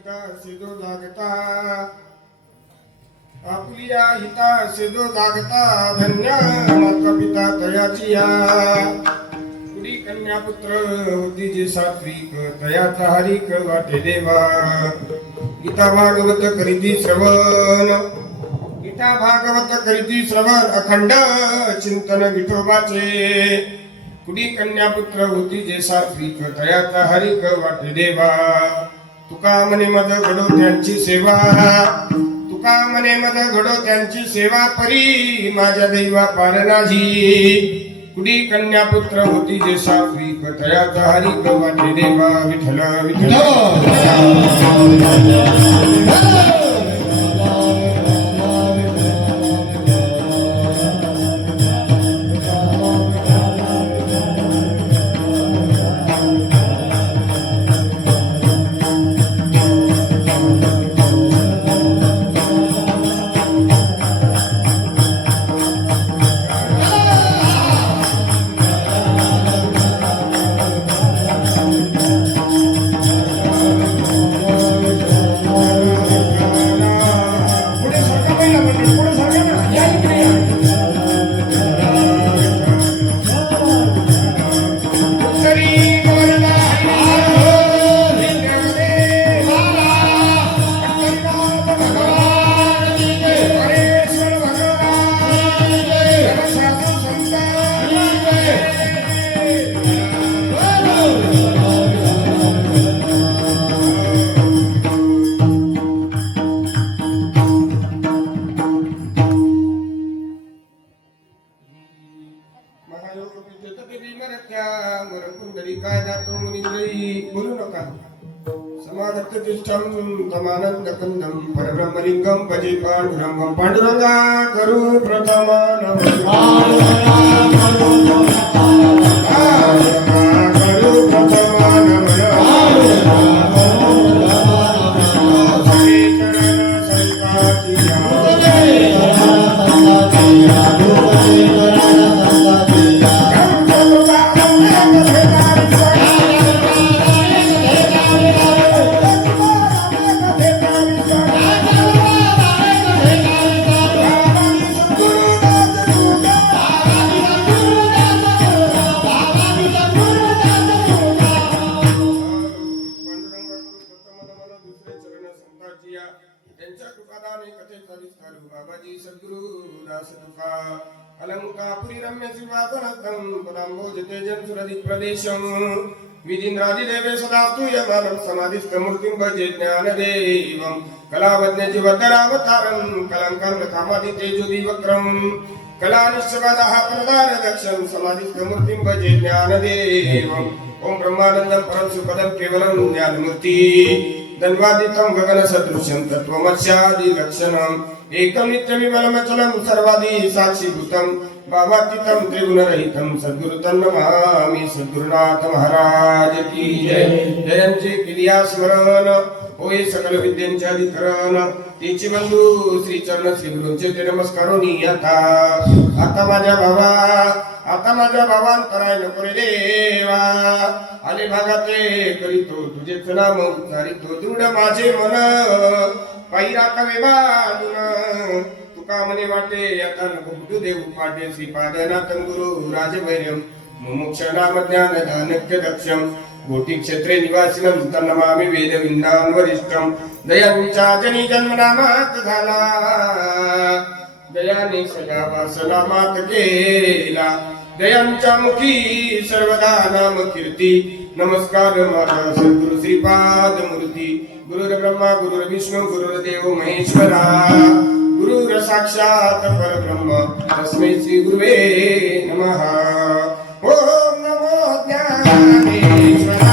हितासे जो जागता आपुलिया हितासे जो जागता धन्य माता पिता तयाची या कुडी कन्या पुत्र होती जे सात्विक तयाचा हरिक वाटे देवा गीता भागवत करीती श्रवण गीता भागवत करीती श्रवण अखंड चिंतन विठोबाचे कुडी कन्या पुत्र होती जे सात्विक तयाचा हरिक वाटे देवा तुका मने मद घडो त्यांची सेवा तुका मने मद घडो त्यांची सेवा परी माझ्या दैवा पार नाही कुडी कन्या पुत्र होती जे सात्विक तयाचा हरिक वाटे देवा विठ्ठल विठ्ठल बोलू नका समागततिष्ठं तमानंदकंदं परब्रह्मलिंगं भजे पांडुरंगं पांडुरंगा करू प्रथम बाबाजी सद्गुरु दास तुका अलंकापुरी रम्य सिंहासनस्थं पदाम्भोजते जंसुरदिक प्रदेशं विधिन्द्रादिदेवे सदा स्तूयमानं समाधिस्थमूर्तिं भजे ज्ञानदेवं कलावज्ञ जीवधरावतारं कलंकं कामादि तेजोदिवक्रं कलानिश्चवदः प्रदार दक्षं समाधिस्थमूर्तिं भजे ज्ञानदेवं ओम ब्रह्मानंदं परम सुखदं केवलं ज्ञानमूर्ति धन्वादितं गगन सदृशं तत्त्वमस्यादि लक्षणम् एकं नित्यविमलमचलं सर्वादि साक्षीभूतं भावातीतं त्रिगुणरहितं सद्गुरु तन्नमामि सद्गुरुनाथ महाराज की जय जयंचे क्रिया स्मरण होय सकल विद्यांचे अधिकरण तेची बंधू श्री चरण श्री गुरूंचे ते नमस्कारोनी आता माझ्या भावान कराय नको रे देवा आले भागाते करीतो तुझेच नाम उच्चारितो दृढ माझे मन पायरा कवे बांधून तुका मने वाटे आता नको कुटू देऊ पाटे श्रीपादनाथ गुरु राजवैर्यम मुमुक्ष नाम ज्ञान दानक्य दक्षम गोटी क्षेत्रे निवासिनं तन्नमामि वेदविंदान वरिष्ठम दयांचा जनी जन्मनामात झाला दयाने सदा वासनामात केला दयांच्या मुखी सर्वदा नाम कीर्ती नमस्कार माझा सद्गुरु श्रीपाद मूर्ती गुरुर ब्रह्मा गुरुर विष्णू गुरुर्देव महेश्वरा गुरुर साक्षात परब्रह्म तस्मै श्री गुरुवे नमः ओम नमो ज्ञानेश्वरा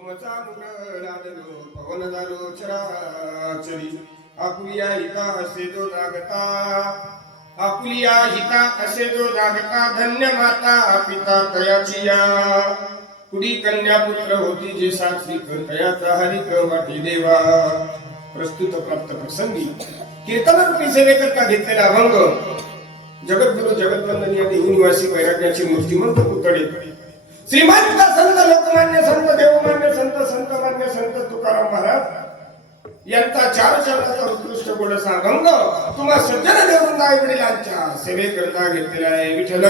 तुमचा मुलं लाडलो पवन झालो चराचरी आपुलिया हिता असे जो जागता आपुलिया हिता असे जो जागता धन्य माता पिता तयाची या कुडी कन्या पुत्र होती जे सात्विक तयाचा हरिक वाटी देवा. प्रस्तुत प्राप्त प्रसंगी कीर्तन रूपी सेवेकरता घेतलेला अभंग जगद्गुरु जगद्वंदनीय देवनिवासी वैराग्याची मूर्तिमंत पुतळे श्रीमंत संत लोकमान्य संत देवमान्य संत संत मान्य संत तुकाराम महाराज यांचा चार चरणाचा उत्कृष्ट गोडसा अभंग तुम्हा सज्जन देववृंद आई वडिलांच्या सेवेकरता घेतलेला आहे. विठ्ठल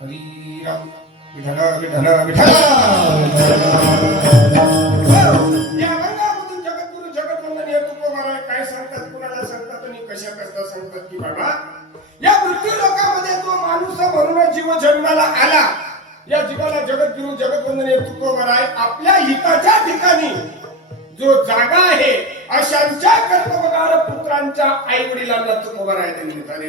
हरी राम विठ्ठल विठ्ठल विठ्ठल. या अभंगामधून जगद्गुरु जगद्वंदनीय तुकोबाराय काय सांगतात, कुणाला सांगतात आणि कशा करता सांगतात की बाबा या मृत्यू लोकामध्ये तो माणूस म्हणून जीव जन्माला आला. या जीवाला जगद्गुरु जगद्वंदनीय तुकोबाराय आपल्या हिताच्या ठिकाणी जो जागा आहे अशांच्या कर्तव्यगार पुत्रांच्या आई वडिलांना तुकोबाराय देतात.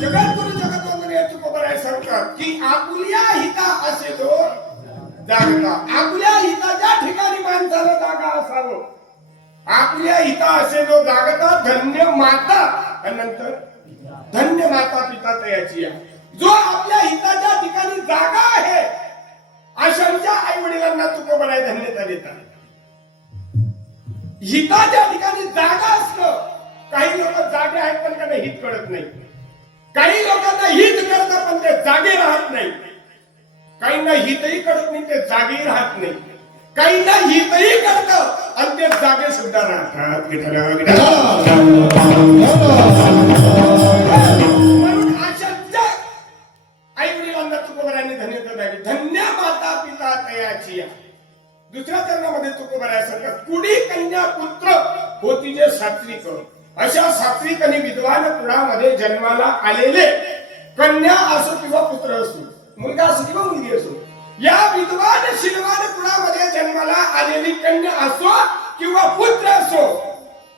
जगद्गुरु जगद्वंदनीय तुकोबाराय सांगतात की आपुल्या हिता असे तो जागता. आपल्या हिताच्या ठिकाणी माणसाला जागा असावं. आपल्या हिता असे जो जागता धन्य माता आणि नंतर धन्य माता पिता तयाची या. जो आपल्या हिताच्या ठिकाणी जागा आहे अशांच्या आई वडिलांना तुकोबाराय धन्यता देतात. हिताच्या ठिकाणी जागा असणं, काही लोक जागे आहेत पण त्यांना हित कळत नाही. काही लोकांना हित कळतं पण ते जागे राहत नाही. काहींना हितही कळत नाही ते जागेही राहत नाही. काहींना हितही कळतं आणि ते जागे सुद्धा राहतात. म्हणून अशांच्या आई वडिलांना तुकोबारायांनी धन्यता द्यावी. धन्य माता पिता तयाची या. दुसऱ्या चरणामध्ये तुकोबाराय सांगतात कुडी कन्या पुत्र होती जे सात्विक. अशा सात्विक आणि विद्वान कुळामध्ये जन्माला आलेले कन्या असो किंवा पुत्र असो, मुलगा असो किंवा मुलगी असो, या विद्वान शिलवान कुळामध्ये जन्माला आलेली कन्या असो किंवा पुत्र असो,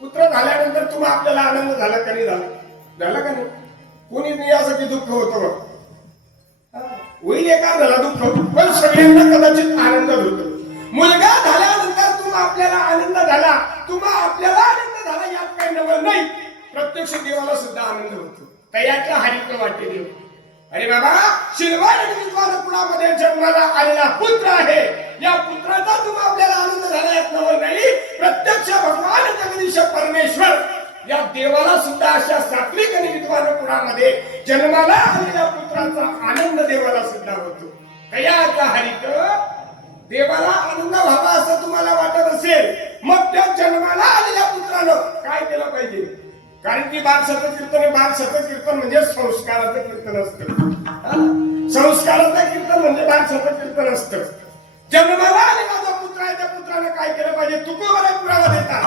पुत्र झाल्यानंतर तुम्हाला आपल्याला आनंद झाला का नाही झाला का नाही? कोणी नाही यासाठी दुःख होतं होईल एका झाला दुःख पण सगळ्यांना कदाचित आनंद होतो. मुलगा झाल्यानंतर तुम्हाला आपल्याला आनंद झाला, तुम्हाला आपल्याला आनंद झाला यात काही नवल नाही. प्रत्यक्ष देवाला सुद्धा आनंद होतो. तयाच्या हरिक वाटे देव. अरे बाबा शिलवान आणि विद्वान कुळामध्ये जन्माला आलेला पुत्र आहे. या पुत्राचा तुम्हाला आपल्याला आनंद झाला यात नवल नाही. प्रत्यक्ष भगवान जगदीश परमेश्वर या देवाला सुद्धा अशा सात्विक आणि विद्वान कुळामध्ये जन्माला आलेल्या पुत्राचा आनंद देवाला सुद्धा होतो. तयाचा हरिक देवाला आनंद व्हावा असं तुम्हाला वाटत असेल मग त्या जन्माला आलेल्या पुत्रानं काय केलं पाहिजे? कारण की बाल कीर्तन म्हणजे संस्काराचं कीर्तन असतं. संस्काराचं कीर्तन म्हणजे बाल कीर्तन असतं. जन्माला आलेला जो पुत्र आहे त्या पुत्रानं काय केलं पाहिजे? तुकोबाराय कुळाला देतात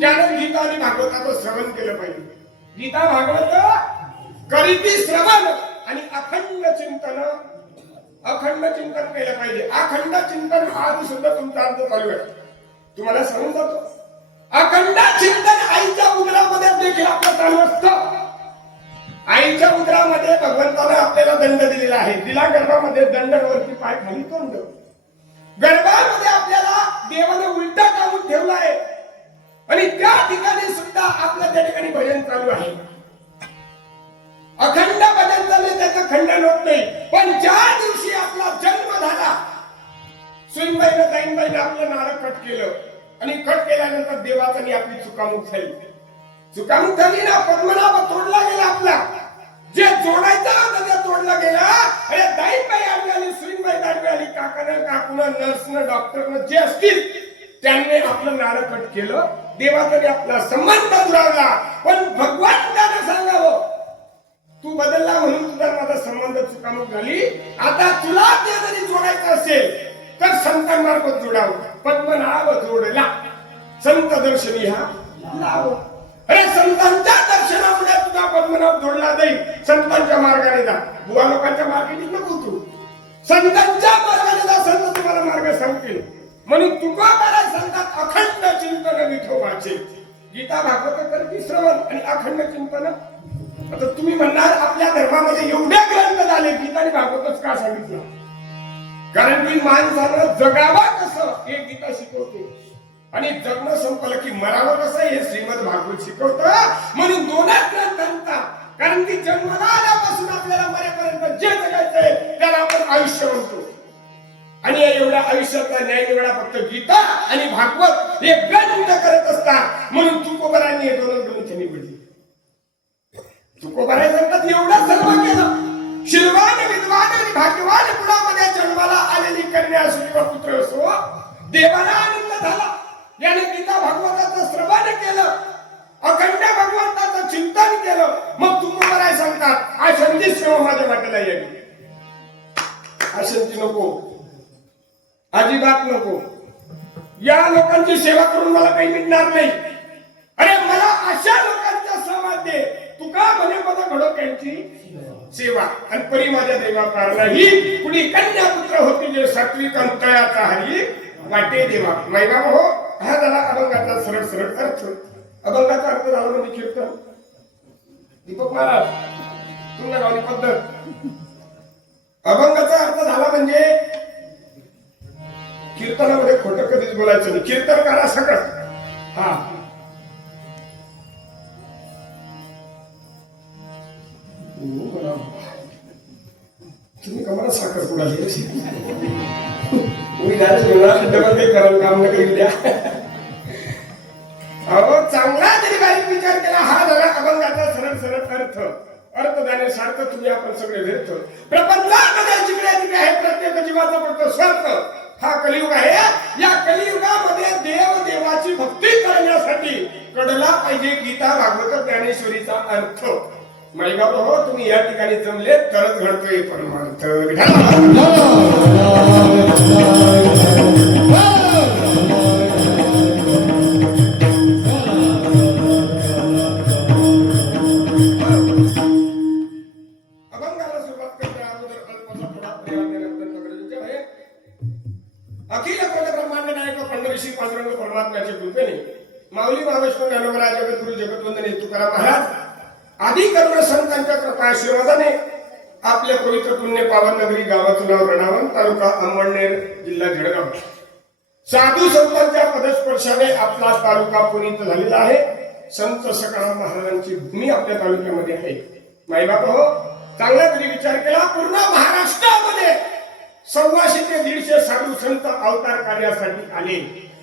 त्यानं गीता आणि भागवताचं श्रवण केलं पाहिजे. गीता भागवत करीती श्रवण आणि अखंड चिंतन केलं पाहिजे. अखंड चिंतन आज सुद्धा तुमचा अर्थ चालू आहे. तुम्हाला सांगून जातो अखंड चिंतन आईच्या उदरामध्ये देखील आपलं चालू असतं. आईच्या उदरामध्ये भगवंताने आपल्याला दंड दिलेला आहे. दिला गर्भामध्ये दंडावरती पाय खाली तोंड. गर्भामध्ये आपल्याला देवाने उलटा काढून ठेवला आहे आणि त्या ठिकाणी सुद्धा आपल्या त्या ठिकाणी भजन चालू आहे. अखंड भजन चालले त्याचं खंडन होत नाही. पण ज्या दिवशी आपला जन्म झाला सुनबाईनं ताईंबाईनं आपलं नारळ कट केलं आणि कट केल्यानंतर देवाची आपली चुकामुक झाली ना. पद्मनाभ तोडला गेला आपला. जे जोडायचा होता ते तोडला गेला. अरे ताईंबाई आडवी आली, सुनबाई आडवी आली, काकून नर्सनं डॉक्टरनं जे असतील त्यांनी आपलं नारळ कट केलं. देवाकडे आपला संबंध दुरावला. पण भगवान त्यानं सांगावं तू बदलला म्हणून तुझा माझा संबंध चुकामुक झाली. आता तुला ते जरी जोडायचं असेल तर संतांमार्फत जोडावं. पद्मनाभ जोडला संत दर्शनी हा लाव. अरे संतांच्या दर्शनामुळे तुझा पद्मनाभ जोडला जाईल. संतांच्या मार्गाने जा. बुवा लोकांच्या मार्गाने नको तू. संतांच्या मार्गाने जा. संत तुम्हाला मार्ग सांगतील. म्हणून तुकोबाराय सांगतात अखंड चिंतन विठोबाचे. गीता भागवत तर ती श्रवण आणि अखंड चिंतन. आता तुम्ही म्हणणार आपल्या धर्मामध्ये एवढे ग्रंथ झाले, गीता आणि भागवतच का सांगितलं? कारण की माणसानं जगावा कसं हे गीता शिकवते, आणि जगणं संपलं की मरावं कसं हे श्रीमद भागवत शिकवतं. म्हणून दोनच ग्रंथांचा, कारण की जन्माला आल्यापासून आपल्याला मरेपर्यंत जे जगायचंय त्याला आपण आयुष्य म्हणतो, आणि एवढ्या आयुष्याचा न्याय निवडा फक्त गीता आणि भागवत हे ग्रंथ करत असतात. म्हणून तुकोबारांनी हे दोन ग्रंथ निवडले. तुकोबाराय सांगतात एवढं सर्व केलं, शिलवान विद्वान आणि भाग्यवान कुळामध्ये जन्माला आलेली कन्या असो किंवा पुत्र असो, देवाला आनंद झाला. याने गीता भागवताचं श्रवण केलं, अखंड भगवंताचं चिंतन केलं. मग तुकोबाराय सांगतात आशंती सेवा माझ्या वाटेला यावी. आशंती नको, अजिबात नको. या लोकांची सेवा करून मला काही मिळणार नाही. अरे मला अशा लोकांचा समाज दे. तुका म्हणे मला घडो त्यांची सेवा. आणि परी माझ्या देवा कारणाही कुणी कन्या पुत्र होती जे सात्विक अंतयाचा हरी वाटे देवा. मैबा हो, हा झाला अभंगाचा सरळ सरळ अर्थ. अभंगाचा अर्थ झाला म्हणजे कीर्तन. दीपक महाराज तुमच्या गावची पद्धत. अभंगाचा अर्थ झाला म्हणजे कीर्तनामध्ये खोटं कधीच बोलायचं नाही. कीर्तन करा सगळं. हा तुम्ही कमाला साखर कुणाली तुम्ही डबल काही कराल काम न करू द्या. अहो चांगला तरी बारीक विचार केला. हा झाला अभंगाचा सरळ सरळ अर्थ. अर्थ जाण्यासारखं तुम्ही आपण सगळे व्यर्थ. प्रपंचामध्ये जिकडे तिकडे आहे प्रत्येक जीवाचा फक्त स्वार्थ. हा कलियुग आहे. या कलियुगामध्ये देव देवाची भक्ती करण्यासाठी कळला पाहिजे गीता भागवत ज्ञानेश्वरीचा अर्थ. माई बाबा हो, तुम्ही या ठिकाणी जमले तरच घडतोय परमार्थ. अभंगाला सुरुवात करता अगोदर अल्पसा थोडा प्रेम देणं गरजेचे आहे. अखिल अखंड ब्रह्मांड नायक पंढरीशी पांडुरंग परमात्म्याच्या कृपेने माऊली महावैष्णव ज्ञानोबा जगद्गुरु जगतवंदने तुकाराम महाराज आदी करुण संतांच्या कृपा आशीर्वादाने आपल्या पवित्र पुण्य पावन नगरी गावाचं नाव रणावन, तालुका अंमळनेर, जिल्हा जळगाव. साधू संतांच्या पदस्पर्शाने आपला तालुका पुनीत झालेला आहे. संत सकाराम महाराजांची भूमी आपल्या तालुक्यामध्ये आहे. माईबापा हो, चांगला तरी विचार केला. पूर्ण महाराष्ट्रामध्ये 100 ते 150 साधू संत अवतार कार्यासाठी आले,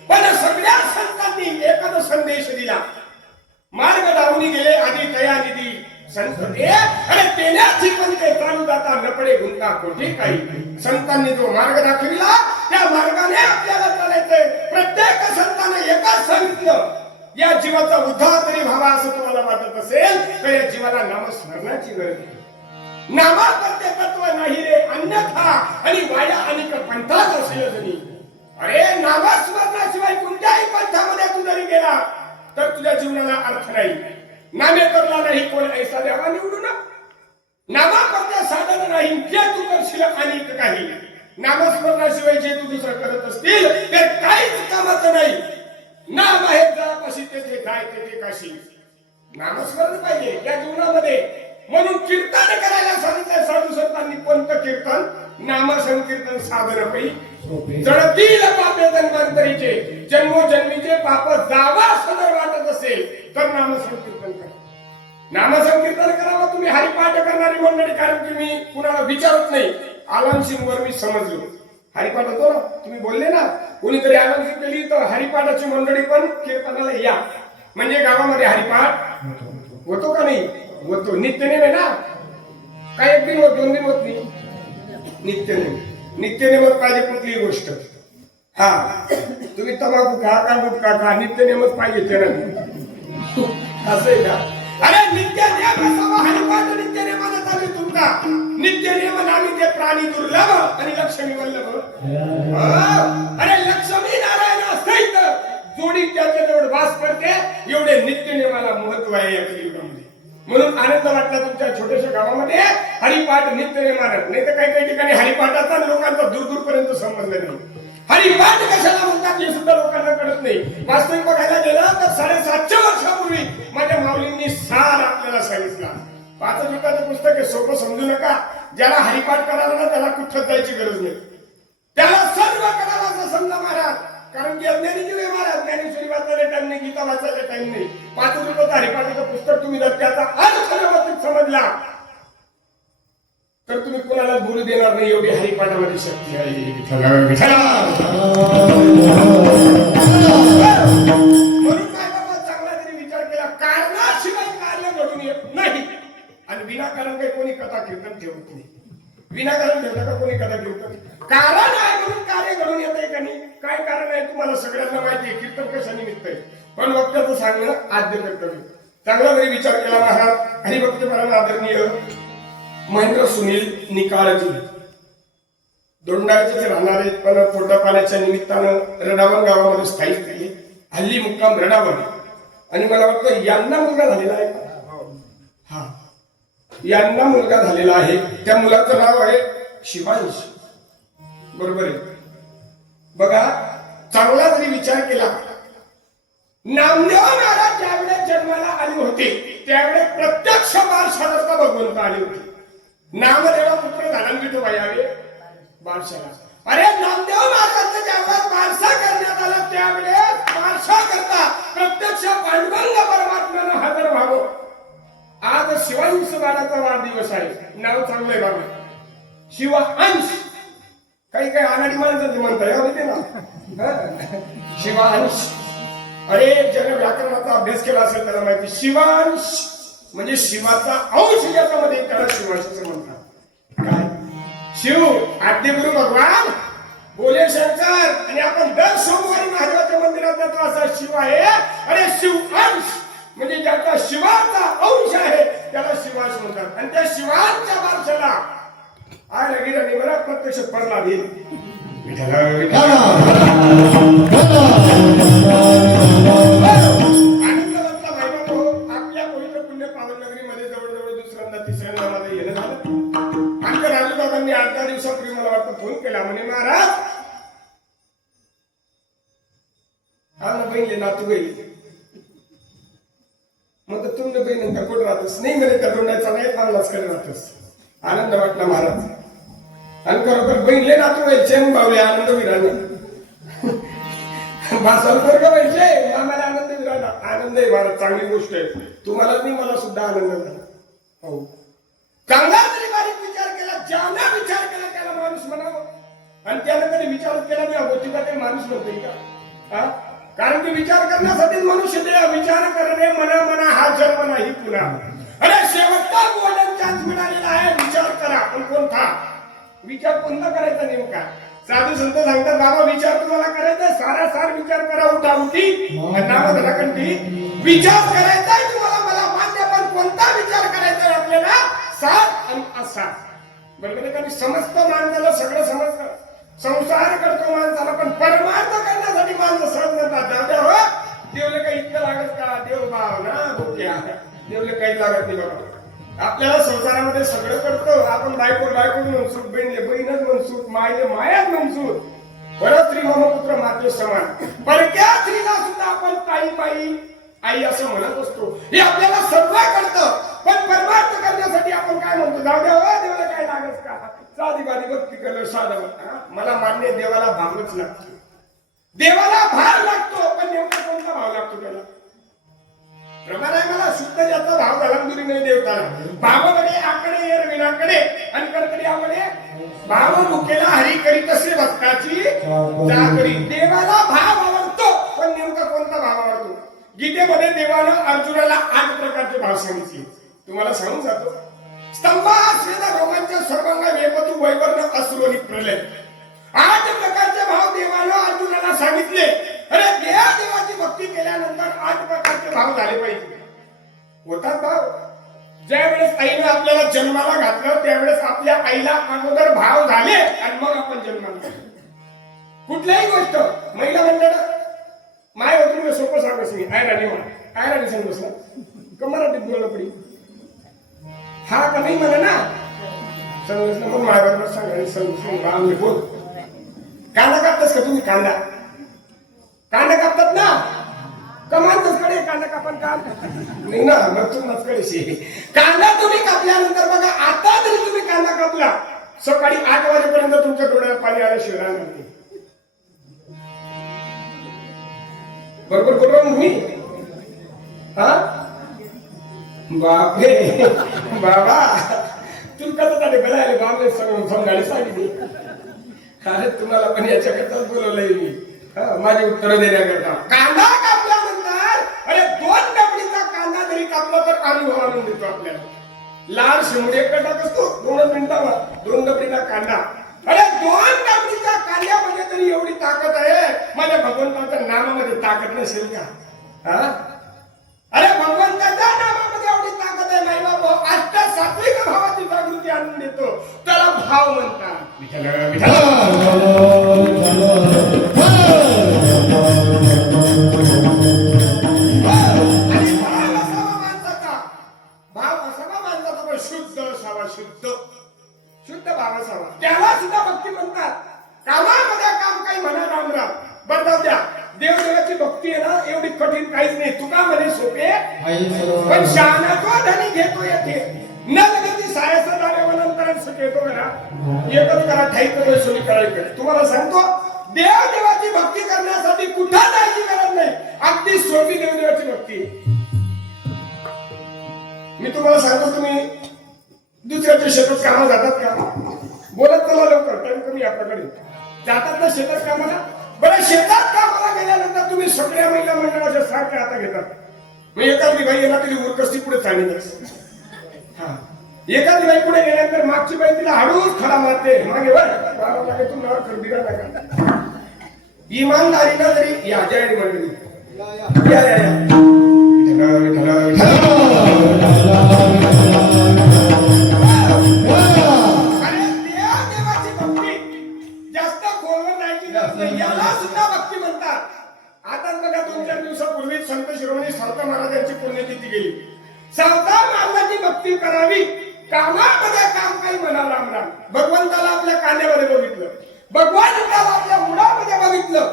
पण सगळ्या संतांनी एकच संदेश दिला. मार्ग दावणी गेले आधी दयानिधी संत ते, अरे तेण्याची पण ते चालू जाता नपडे गुंता कोठे काही. संतांनी जो मार्ग दाखविला त्या मार्गाने आपल्याला चालायचंय. प्रत्येक संतांना एकच सांगितलं, या जीवाचा उद्धार तरी व्हावा असं तुम्हाला वाटत असेल तर या जीवाला नामस्मरणाची गरज आहे. नामाप्रत्ये तत्व नाही रे अन्यथा आणि वाया अनेक पंथात असेल जणी. अरे नामस्मरणाशिवाय कोणत्याही पंथामध्ये तू जरी गेला तर तुझ्या जीवनाला अर्थ नाही. नामे करला नाही कोण ऐसा द्यावा निवडून. नामाप्रत्ये साधन नाही जे तू करशील अनेक काही. नामस्मरणाशिवाय जे तू दुसरं करत असतील ते काहीच कामाचं नाही. नाम आहे जळापाशी तेथे काय तेथे काशी. नामस्मरण पाहिजे या जीवनामध्ये. म्हणून कीर्तन करायला सांगितलं साधू संतांनी. कोणतं कीर्तन? नाम संकीर्तन साधन पै जळतील पापे जन्मांतरीचे. जन्मोजन्मीचे पाप जावा सदर वाटत असेल तर नाम संकीर्तन करा. नाम संकीर्तन करावं. तुम्ही हरिपाठ करणारी मंडळी, कारण की मी कुणाला विचारत नाही. आलमसिंगवर मी समजलो हरिपाठ होतो ना, तुम्ही बोलले ना, कोणीतरी आलमसिंग केली तर हरिपाठाची मंडळी पण कीर्तनाला या. म्हणजे गावामध्ये हरिपाठ होतो का नाही? होतो. नित्यनेम आहे ना. काय एक दिन होत, 2 दिन होत नाही. नित्यनेम. नित्यनेमच पाहिजे कुठलीही गोष्ट. हा तुम्ही तंबाखू खा का गुटखा खा, नित्यनेमच पाहिजे त्याला. असं आहे का? अरे नित्यनेम असावा. हरिपाठ नित्यनेमानं चालू तुमचा. नित्यनेम नामी ते प्राणी दुर्लभ आणि लक्ष्मी वल्लभ. अरे लक्ष्मी नारायण सहित जोडी त्याच्याजवळ वास करते. एवढे नित्यनेमाला महत्व आहे या कलियुगामध्ये. म्हणून आनंद वाटला तुमच्या छोट्याशा गावामध्ये हरिपाठ नित्यनेमानं. नाही तर काही काही ठिकाणी हरिपाठाचा लोकांचा दूर दूरपर्यंत संबंध नाही. हरिपाठ कशाला म्हणतात हे सुद्धा लोकांना कळत नाही. वास्तविक बघायला गेला तर 750 वर्षापूर्वी माझ्या माऊलींनी सार आपल्याला सांगितला. 5 रुपयाचं पुस्तक आहे, सोपं समजू नका. ज्याला हरिपाठ करायला ना त्याला कुठं जायची गरज नाही, त्याला सर्व करायला असं समजा महाराज. कारण की अज्ञानी जीव आहे महाराज. ज्ञानेश्वरी वाचायला टाइम नाही, गीता वाचायला टाइम नाही. 5 रुपयाचं हरिपाठाचं पुस्तक तुम्ही जर त्याचा अर्थ व्यवस्थित समजला तर तुम्ही कोणाला बोलू देणार नाही. एवढी हरिपाठामध्ये शक्ती आहे. म्हणून काय बाबा चांगला तरी विचार केला, कारणाशिवाय कार्य घडून येत नाही. आणि विनाकारण काही कोणी कथा कीर्तन ठेवत नाही. विनाकारण ठेवता का कोणी कथा कीर्तन? कारण आहे म्हणून कार्य घडून येत आहे का नाही? काय कारण आहे तुम्हाला सगळ्यांना माहिती आहे. कीर्तन कशा निमित्त आहे, पण वक्त्याचं सांगणं आद्य कर्तव्य. चांगला तरी विचार केला महाराज. हरिभक्तपरायण आदरणीय महेंद्र सुनील निकाळजी दोंडाळचे राहणार आहेत, पण पोटापाण्याच्या निमित्तानं रडावण गावामध्ये स्थायिक झाले. हल्ली मुक्काम रडावण. आणि मला वाटतं यांना मुलगा झालेला आहे का? हा, यांना मुलगा झालेला आहे. त्या मुलाचं नाव आहे शिवांश. बरोबर आहे. बघा चांगला जरी विचार केला, नामदेव महाराज ज्यावेळेस जन्माला आले होते त्यावेळेस प्रत्यक्ष बारशाला भगवंत आले होते. नामदेवा पुत्र झाला विठोबायावे बारशाला. अरे नामदेव महाराजांचा ज्यावेळेस बारसा करण्यात आला त्यावेळेस बारसा करता प्रत्यक्ष पांडुरंग परमात्म्यानं हजर व्हावं. आज शिवांश बाळाचा वाढदिवस आहे. नाव चांगलं आहे बाबा, शिवांश. काही काही अनाडी माणसं म्हणताय माहिती ना, शिवांश. अरे ज्याने व्याकरणाचा अभ्यास केला असेल त्याला माहिती, शिवांश म्हणजे शिवाचा अंश याच्यामध्ये त्याला शिवांश म्हणतात. काय शिव आद्यगुरु भगवान बोले शंकर. आणि आपण दर सोमवारी महादेवाच्या मंदिरात जातो असा शिव आहे. अरे शिवांश म्हणजे ज्याचा शिवाचा अंश आहे त्याला शिवांश म्हणतात. आणि त्या शिवांच्या बारशाला आय रगिराने मला प्रत्यक्ष पडला देईल. आपल्या पवित्र पुण्य पावन नगरीमध्ये जवळजवळ दुसऱ्यांदा तिसऱ्यांदा माझं येणं झालं. आमच्या राजूदादांनी 8 दिवसापूर्वी मला वाटतं फोन केला. म्हणे महाराज हा ना बहिणी नातू बहिणी. मग तर तुमच्या बहिणींचा कुठं राहतोस? नाही म्हणे त्या दोंडाचा नाही चांगलाच कडे राहतोस. आनंद वाटला महाराज. आणि खरोखर बहिणले नातू व्हायचे भावले आनंद विराने भाषण वर्ग व्हायचे. आम्हाला आनंद विराला आनंद आहे महाराज. चांगली गोष्ट आहे. तुम्हाला नाही मला सुद्धा आनंद झाला. हो चांगला तरी बारीक विचार केला. ज्यानं विचार केला त्याला माणूस म्हणावं. आणि त्यानं कधी विचार केला नाही होती का ते माणूस म्हणते का? कारण की विचार करण्यासाठी मनुष्य ते विचार करणे मना मना हा जन्म नाही पुन्हा. अरे शेवटचा गोल्डन चान्स मिळालेला आहे. विचार करा. पण कोणता विचार कोणता करायचा नेमका? साधू संत सांगतात बाबा विचार तुम्हाला करायचा सारासार विचार करा. उठा उठी नामधराकंठी विचार करायचा तुम्हाला मला मान्य. पण कोणता विचार करायचा आपल्याला? सार आणि असार. बरोबर आहे का? समस्त माणसाला सगळं समजतं. संसार करतो माणसाला, पण परमार्थ करण्यासाठी माणसं समजतात. हो देवले काही इतकं लागत का? देव भाव ना भोक्या देवले काही लागत नाही बाबा. आपल्याला संसारामध्ये सगळं करतो आपण. बायको म्हणसूट, बहिणीले बहीणच म्हणसूट, मायले मायाच म्हणसूट. परत स्त्री पुत्र माते समान. परक्या स्त्रीला सुद्धा आपण ताई बाई आई असं म्हणत असतो. हे आपल्याला सर्व कळतं. पण परमार्थ करण्यासाठी आपण काय म्हणतो? जाऊ द्या देवाला काय लागत का? साधी बाधी भक्ती करणं साधा. मला मान्य देवाला भावच लागतो. देवाला भाव लागतो. पण नेमका कोणता भाव लागतो त्याला? प्रमाण आहे मला शुद्ध ज्याचा भाव झाला दुरी नाही देवताला. भावाकडे आकडे येर विनाकडे आणि कडकडे आकडे भाव मुकेला हरी करी तसे भक्ताची जाकरी. देवाला भाव आवडतो. पण नेमका कोणता भाव आवडतो? गीतेमध्ये देवानं अर्जुनाला 8 प्रकारचे भाव सांगितले. तुम्हाला सांगून जातो. स्तंभाश्वेत रोमांच्या सर्वांग वेपतू वैवर्ण असुरोनी प्रलय. 8 प्रकारचे भाव देवानं अर्जुनाला सांगितले. अरे देवाची भक्ती केल्यानंतर 8 प्रकारचे भाव झाले पाहिजे. होतात भाव. ज्या वेळेस आईने आपल्याला जन्माला घातलं त्यावेळेस आपल्या आईला अगोदर भाव झाले आणि मग आपण जन्माला. कुठल्याही गोष्ट महिला मंडळ माय होती सोपं सांगस मी आय राणी मा आय राणी सांगस ना का मराठीत बोलणं पडी हा का नाही म्हणा ना. समजलं मग माय बरोबर सांगायला समजून बोल कांदा कापतास का तुम्ही? कांदा कांदा कापतात ना, कमानच कडे कांदा कापण काम नाही ना, मग तुम्हाला कडे कांदा तुम्ही कापल्यानंतर बघा, आता जरी तुम्ही कांदा कापला सकाळी 8 वाजेपर्यंत तुमच्या डोळ्यात पाणी आल्याशिवाय राहणार नाही. बरोबर बरोबर तुम्ही? हा बापरे बाबा, तुमका तर बघायला बाबले समजायला सांगितली. अरे तुम्हाला पण याच्याकरताच बोलवलंय मी, माझी उत्तर देण्याकरता. कांदा कापल्यानंतर अरे 2 डबडीचा कांदा जरी कापला तर अनुभव आणून देतो आपल्याला. लाल शिमडे टाकत असतो 2 मिनिटावर 2 डबडीचा कांदा. अरे 2 डबडीच्या कांद्यामध्ये तरी एवढी ताकद आहे, माझ्या भगवंताच्या नामामध्ये ताकद नसेल का? अरे भगवंताच्या नामामध्ये एवढी ताकद आहे, नाही बाबा अष्ट सात्विक भावाची जागृती आणून देतो, त्याला भाव म्हणतात. विठ्ठल शुद्ध असावा, शुद्ध भाव असावा, त्याला सुद्धा भक्ती म्हणतात. कामामध्ये काम काही म्हणा रामराम, बरं जाऊ द्या. देवदेवाची भक्ती आहे ना, एवढी कठीण काहीच नाही. तुका म्हणे सोपे पण शहाणा तो धनी घेतो येते, न लगती सायसा झाल्यानंतर येतो ना, एकच करा ठाईक सोयी करायचं. तुम्हाला सांगतो, देवदेवाची भक्ती करण्यासाठी कुठं जायची गरज नाही, अगदी सोपी देवदेवाची भक्ती. मी तुम्हाला सांगतो, तुम्ही दुसऱ्याच्या शेतात कामाला जातात का? बोलत चला लवकर, टाइम कमी आपल्याकडे. जातात ना शेतात कामाला? बरं, शेतात कामाला गेल्यानंतर तुम्ही सगळ्या महिला मंडळाच्या सारख्या आता घेतात. मग एखादी बाई येणार तरी उरकस्ती पुढे चालली. एखादी बाई पुढे गेल्यानंतर मागची बाई तिला हळूच खडा मारते, मागे बरं तुम्हाला खरबिरा नका. इमानदारीनं जरी या जय मंडळी या या या याला सुद्धा भक्ती म्हणतात. आता बघा, 2-4 दिवसापूर्वी संत शिरोमणी सावता महाराजांची पुण्यतिथी गेली. सावता महाराजांची भक्ती करावी, कामामध्ये काम काही म्हणा रामराम. भगवंताला आपल्या कांद्यामध्ये बघितलं, भगवंताला आपल्या मुळामध्ये बघितलं.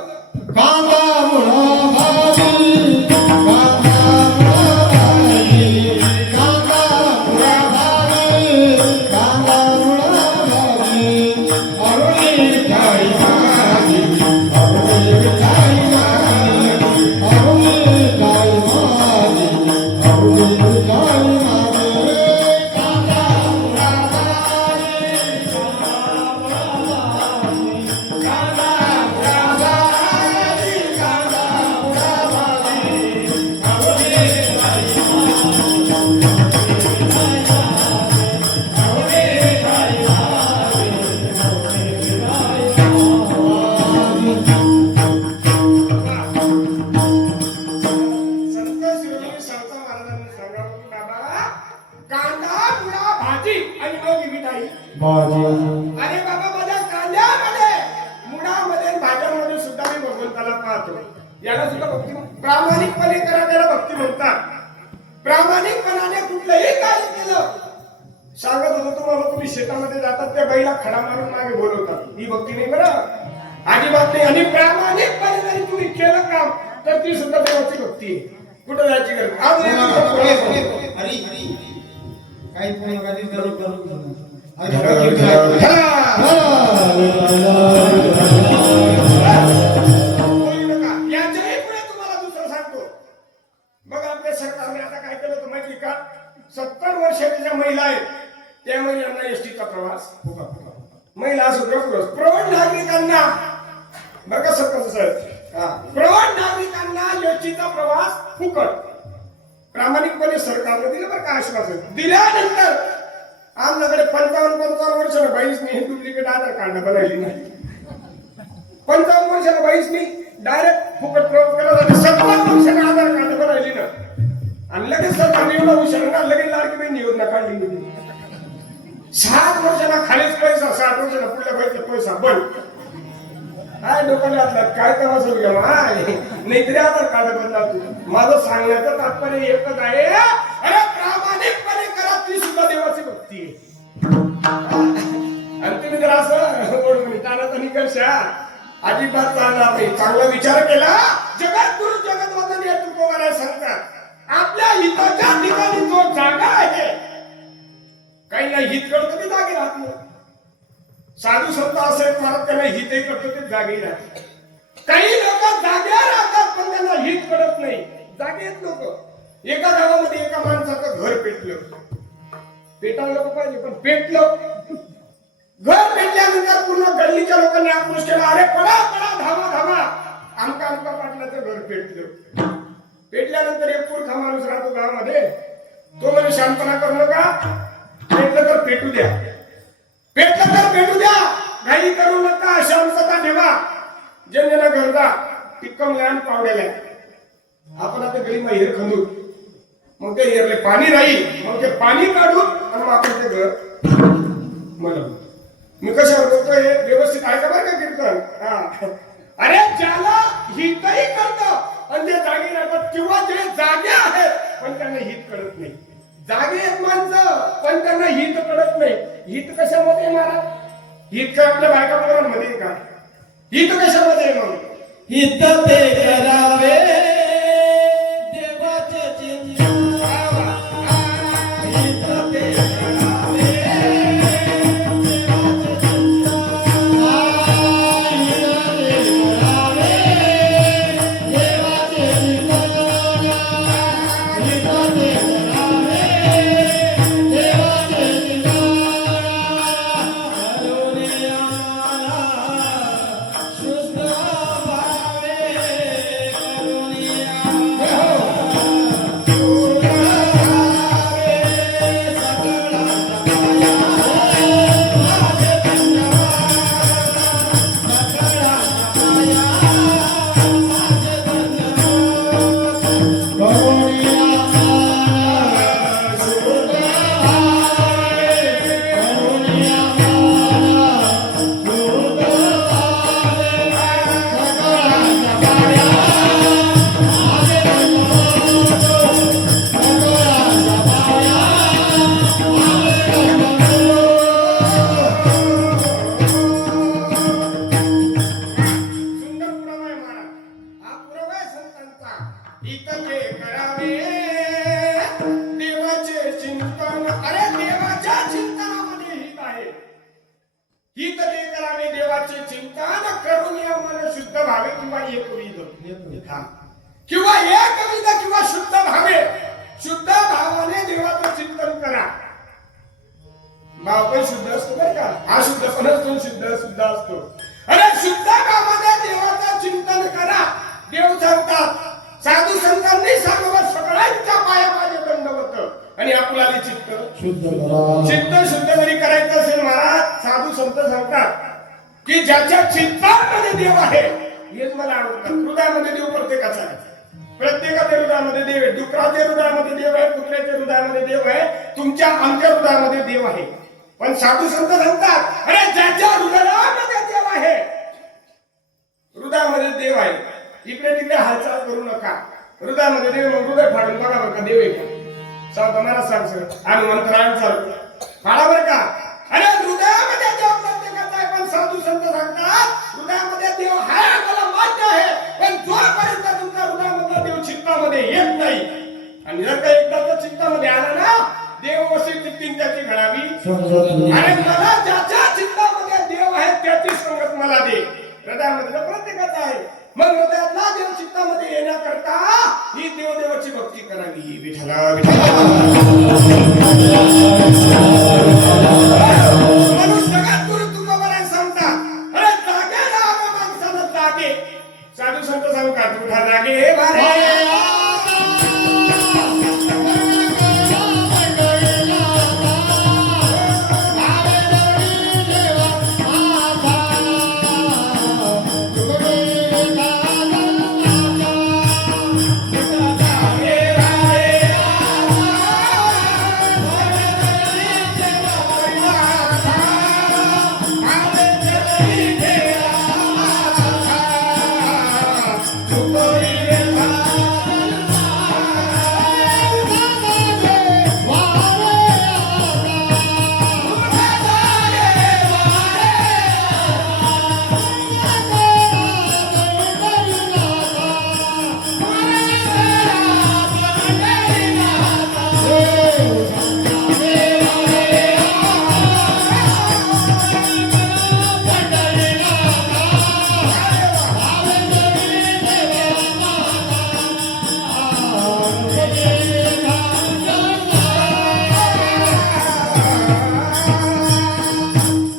अरे बाबा, माझ्या कांद्यामध्ये मुळामध्ये भाज्यांमध्ये सुद्धा मी भगवंताला पाहतो. याला सुद्धा भक्ती, प्रामाणिकपणे करा त्याला भक्ती म्हणतात. प्रामाणिकपणाने कुठलंही कार्य केलं, सांगत होतो तुम्हाला, तुम्ही शेतामध्ये जातात त्या बाईला खडा मारून मागे बोलवतात, ही भक्ती नाही बरं, अजिबात नाही. आणि प्रामाणिकपणे जरी तुम्ही केलं काम तर ती सुद्धा देवाची भक्ती आहे. कुठं जायची गरज काही याच्याही पुढे तुम्हाला दुसरं सांगतो. बघा, आपल्या सरकारने आता काय केलं होतं माहिती का? 70 वर्षाच्या ज्या महिला आहेत त्या महिलांना एसटीचा प्रवास, महिला प्रौढ नागरिकांना, बघा सरकारचं साहेब, प्रौढ नागरिकांना एसटीचा प्रवास फुकट प्रामाणिकपणे सरकारने दिलं बरं का आश्वासन. दिल्यानंतर आमच्याकडे 55 वर्षाला बाईसनी डुप्लिकेट आधार कार्ड बनवली नाही. 55 वर्षाला बाईसनी डायरेक्ट फुकट प्रवास केला जाते. 70 वर्षाला आधार कार्ड बनवली ना, आणि लगेच सरकारने एवढा हुशार ना, लगेच लाडकी बहीण योजना काढली होती. 7 वर्षाला खालीच पैसा, 7 वर्षाला पुढल्या पैसा बंद. काय डोक्याला काय करायचं घ्या नाहीतरी आधार कार्ड बदलावतो. माझं सांगण्याचं तात्पर्य एकच आहे, अरे प्रामाणिकपणे करा, ती सुद्धा देवाची भक्ती आहे. आणि तुम्ही जर असं ओळखून ताना तर निकर्षा अजिबात चालणार नाही. चांगला विचार केला. जगद्गुरु जगद्वंदन हे तुकोबाराय सांगतात आपल्या हिताच्या ठिकाणी जो जागा आहे, काही नाही हित कळतं ते जागे राहत नाही. साधू संत असेल महाराज त्यांना हितही कळतं ते जागे राहते. काही लोक जाग्या राहतात पण त्यांना हित कळत नाही. जागेत लोक. एका गावामध्ये एका माणसाचं घर पेटलं. पेटायला पाहिजे पण पेटलं. घर पेटल्यानंतर पूर्ण गल्लीच्या लोकांनी आक्रोश केला, अरे पळा पळा धावा धावा, आमका आमका पाटलाचं घर पेटलं. पेटल्यानंतर एक पुरखा माणूस राहतो गावामध्ये, तो म्हणजे शांतपणा करू नका, पेटलं तर पेटू द्या, पेटलं तर पेटू द्या, घाई करू नका, शांतता ठेवा. ज्यांना गरजा टिक्कम लहान पावड्याला आपण आता गळीमा हिर खंदू, मग ते हिरले पाणी राहील, मग ते पाणी काढून आणि मग आपण ते घर मला मी कशावर बोलतोय हे व्यवस्थित ऐका बरं का कीर्तन. अरे ज्याला हितही करतं आणि ते जागे राहतात, किंवा जे जागे आहेत पण त्यांना हित कळत नाही. जागे आहेत माणसं पण त्यांना हित कळत नाही. हित कशामध्ये महाराज? हित का आपल्या बायका पोरांमध्ये का? हित कशामध्ये मग? हित ते करावे देवाचे चिंतन, हित ते करावे देवाचे चिंतन, देवाचे चिंतन, हित ते करावे देवाचे चिंतन. करुणिया शुद्ध भावे, करुणिया शुद्ध भावे, सुंदर पुरावा आहे महाराज. हा पुरावा आहे संतांचा. हित ते करावे देवाचे चिंतन. अरे देवाच्या चिंतनामध्ये हित आहे. हित ते करावे देवाचे चिंतन, करून या मन शुद्ध भावे किंवा एक विध, किंवा एक विध किंवा शुद्ध भावे. शुद्ध भावाने देवाचं चिंतन करा. भाव पण शुद्ध असतो बरं का, हा शुद्ध पण असतो, शुद्ध सुद्धा असतो. अरे शुद्ध भावाने देवाचं चिंतन करा. देव सांगतात, साधू संतांनी सांगावं सगळ्यांच्या पायामध्ये दंडवत आणि आपल्याला चित्त शुद्ध करा. चित्त शुद्ध जरी करायचं असेल महाराज, साधू संत सांगतात की ज्याच्या चित्तामध्ये देव आहे, हेच मला आवडतं. हृदयामध्ये देव प्रत्येकाचा आहे. प्रत्येकाच्या हृदयामध्ये देव आहे. डुकराच्या हृदयामध्ये देव आहे, कुत्र्याच्या हृदयामध्ये देव आहे, तुमच्या आमच्या हृदयामध्ये देव आहे. पण साधू संत सांगतात, अरे ज्याच्या हृदयामध्ये देव आहे, हृदयामध्ये देव आहे, इकडे तिकडे हालचाल करू नका. हृदयामध्ये देव, मग हृदय फाडून बघा बरं का देव आहे का. सांगतो मला सांग सर हनुमंत रायांचा फाडा बरं का. अरे हृदयामध्ये देव प्रत्येकाचा आहे, पण साधू संत सांगतात हृदयामध्ये देव आहे आम्हाला मान्य आहे, पण जोपर्यंत तुमच्या हृदयामधला देव चित्तामध्ये येत नाही, आणि जर का एकदा चित्तामध्ये आला ना, देव वशी चित्ती त्याची घडावी. आणि मला ज्याच्या चित्तामध्ये देव आहे त्याची संगत मला दे. हृदयामध्ये प्रत्येकाचा आहे, मग हृदयातला देव चित्तामध्ये येण्याकरता ही देवदेवाची भक्ती करावी. विठ्ठला विठ्ठला म्हणून जगात गुरु तुकोबाराय सांगतात, अरे जागे राहा माणसाला जागे. साधू संत सांगतात, उठा जागे भारे.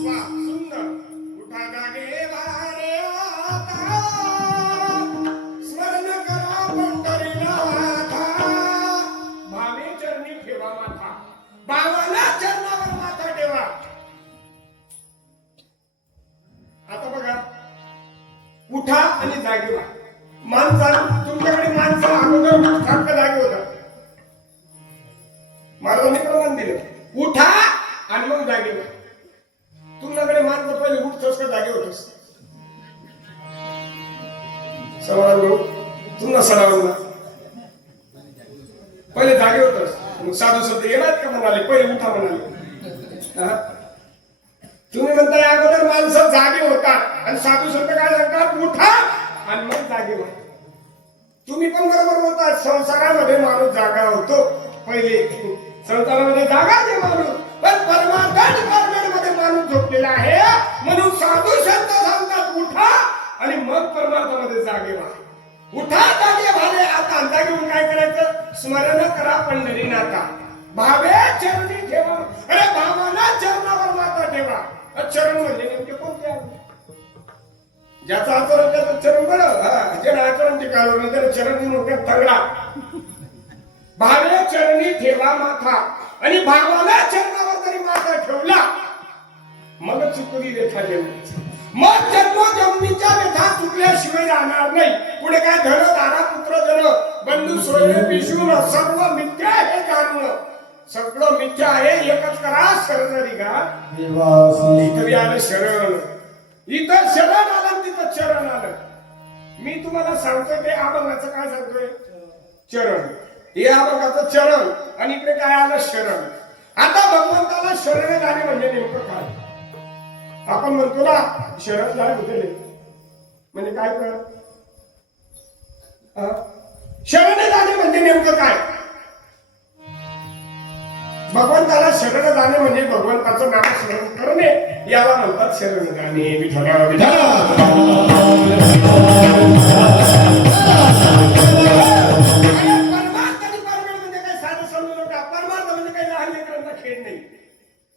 वा, सुंदर. उठा जागे वारे आता, स्मरण करा पंढरीनाथा. भावे चरणी ठेवा माथा, भावाला चरणावर माथा ठेवा. आता बघा, उठा आणि जागे व्हा. तुमच्याकडे माणसं अगोदर सारखं जागे होतात. महाराजांनी प्रमाण दिलं, उठा आणि मग जागे व्हा. तुमच्याकडे माणसं पहिले उठतोस का जागे होतोस? सवाल तुमचा सराव पहिले जागे होतोस, मग साधू संत येणार का म्हणाले, पहिले उठा म्हणाले. हा? तुम्ही म्हणताय अगोदर माणसं जागे होतात आणि साधू संत काय सांगतात, उठा आणि मग जागे व्हा. तुम्ही पण बरोबर बोलतात. संसारामध्ये माणूस जागा होतो पहिले, संसारामध्ये जागा दे माणूस, पण परमार्थ डिपार्टमेंट मध्ये माणूस झोपलेला आहे. म्हणून साधू संत सांगतात उठा आणि मग परमार्थामध्ये जागे व्हा. उठा जागे व्हाले. आता जागे होऊन काय करायचं, स्मरण करा पंढरीनाथा, भावे चरणी ठेवा. अरे भावाला चरणावर माथा ठेवा. चरण म्हणजे नेमके कोणते आहे? ज्याचं आचरण त्याचं चरण बरं, ज्याला आचरण ते कालवलं त्याला चरण मोठ्या तगडा. भावे चरणी ठेवा माथा, आणि भावाला चरणावर तरी माथा ठेवला मग चुकली व्यथा जन्माची. मग जन्मोजन्मीच्या व्यथा चुकल्याशिवाय राहणार नाही. पुढे काय धन दारा पुत्र जन बंधू सोयरे पिशून सर्व मिथ्या हे जाणणं. सगळं मिथ्या आहे, एकच करा शरणरी गा. इथं आलं शरण, इथं शरण आलं, तिथं चरण आलं. मी तुम्हाला सांगतोय ते अभंगाचं काय सांगतोय, चरण. हे अभंगाचं चरण आणि इकडे काय आलं, शरण. आता भगवंताला शरण जाणे म्हणजे नेमकं काय? आपण म्हणतो ना शरण जाणे म्हणजे काय कळ, शरण जाणे म्हणजे नेमकं काय? भगवंताला शरण जाणे म्हणजे भगवंताचं नाम स्मरण करणे, याला म्हणतात शरण जाणे. विठ्ठला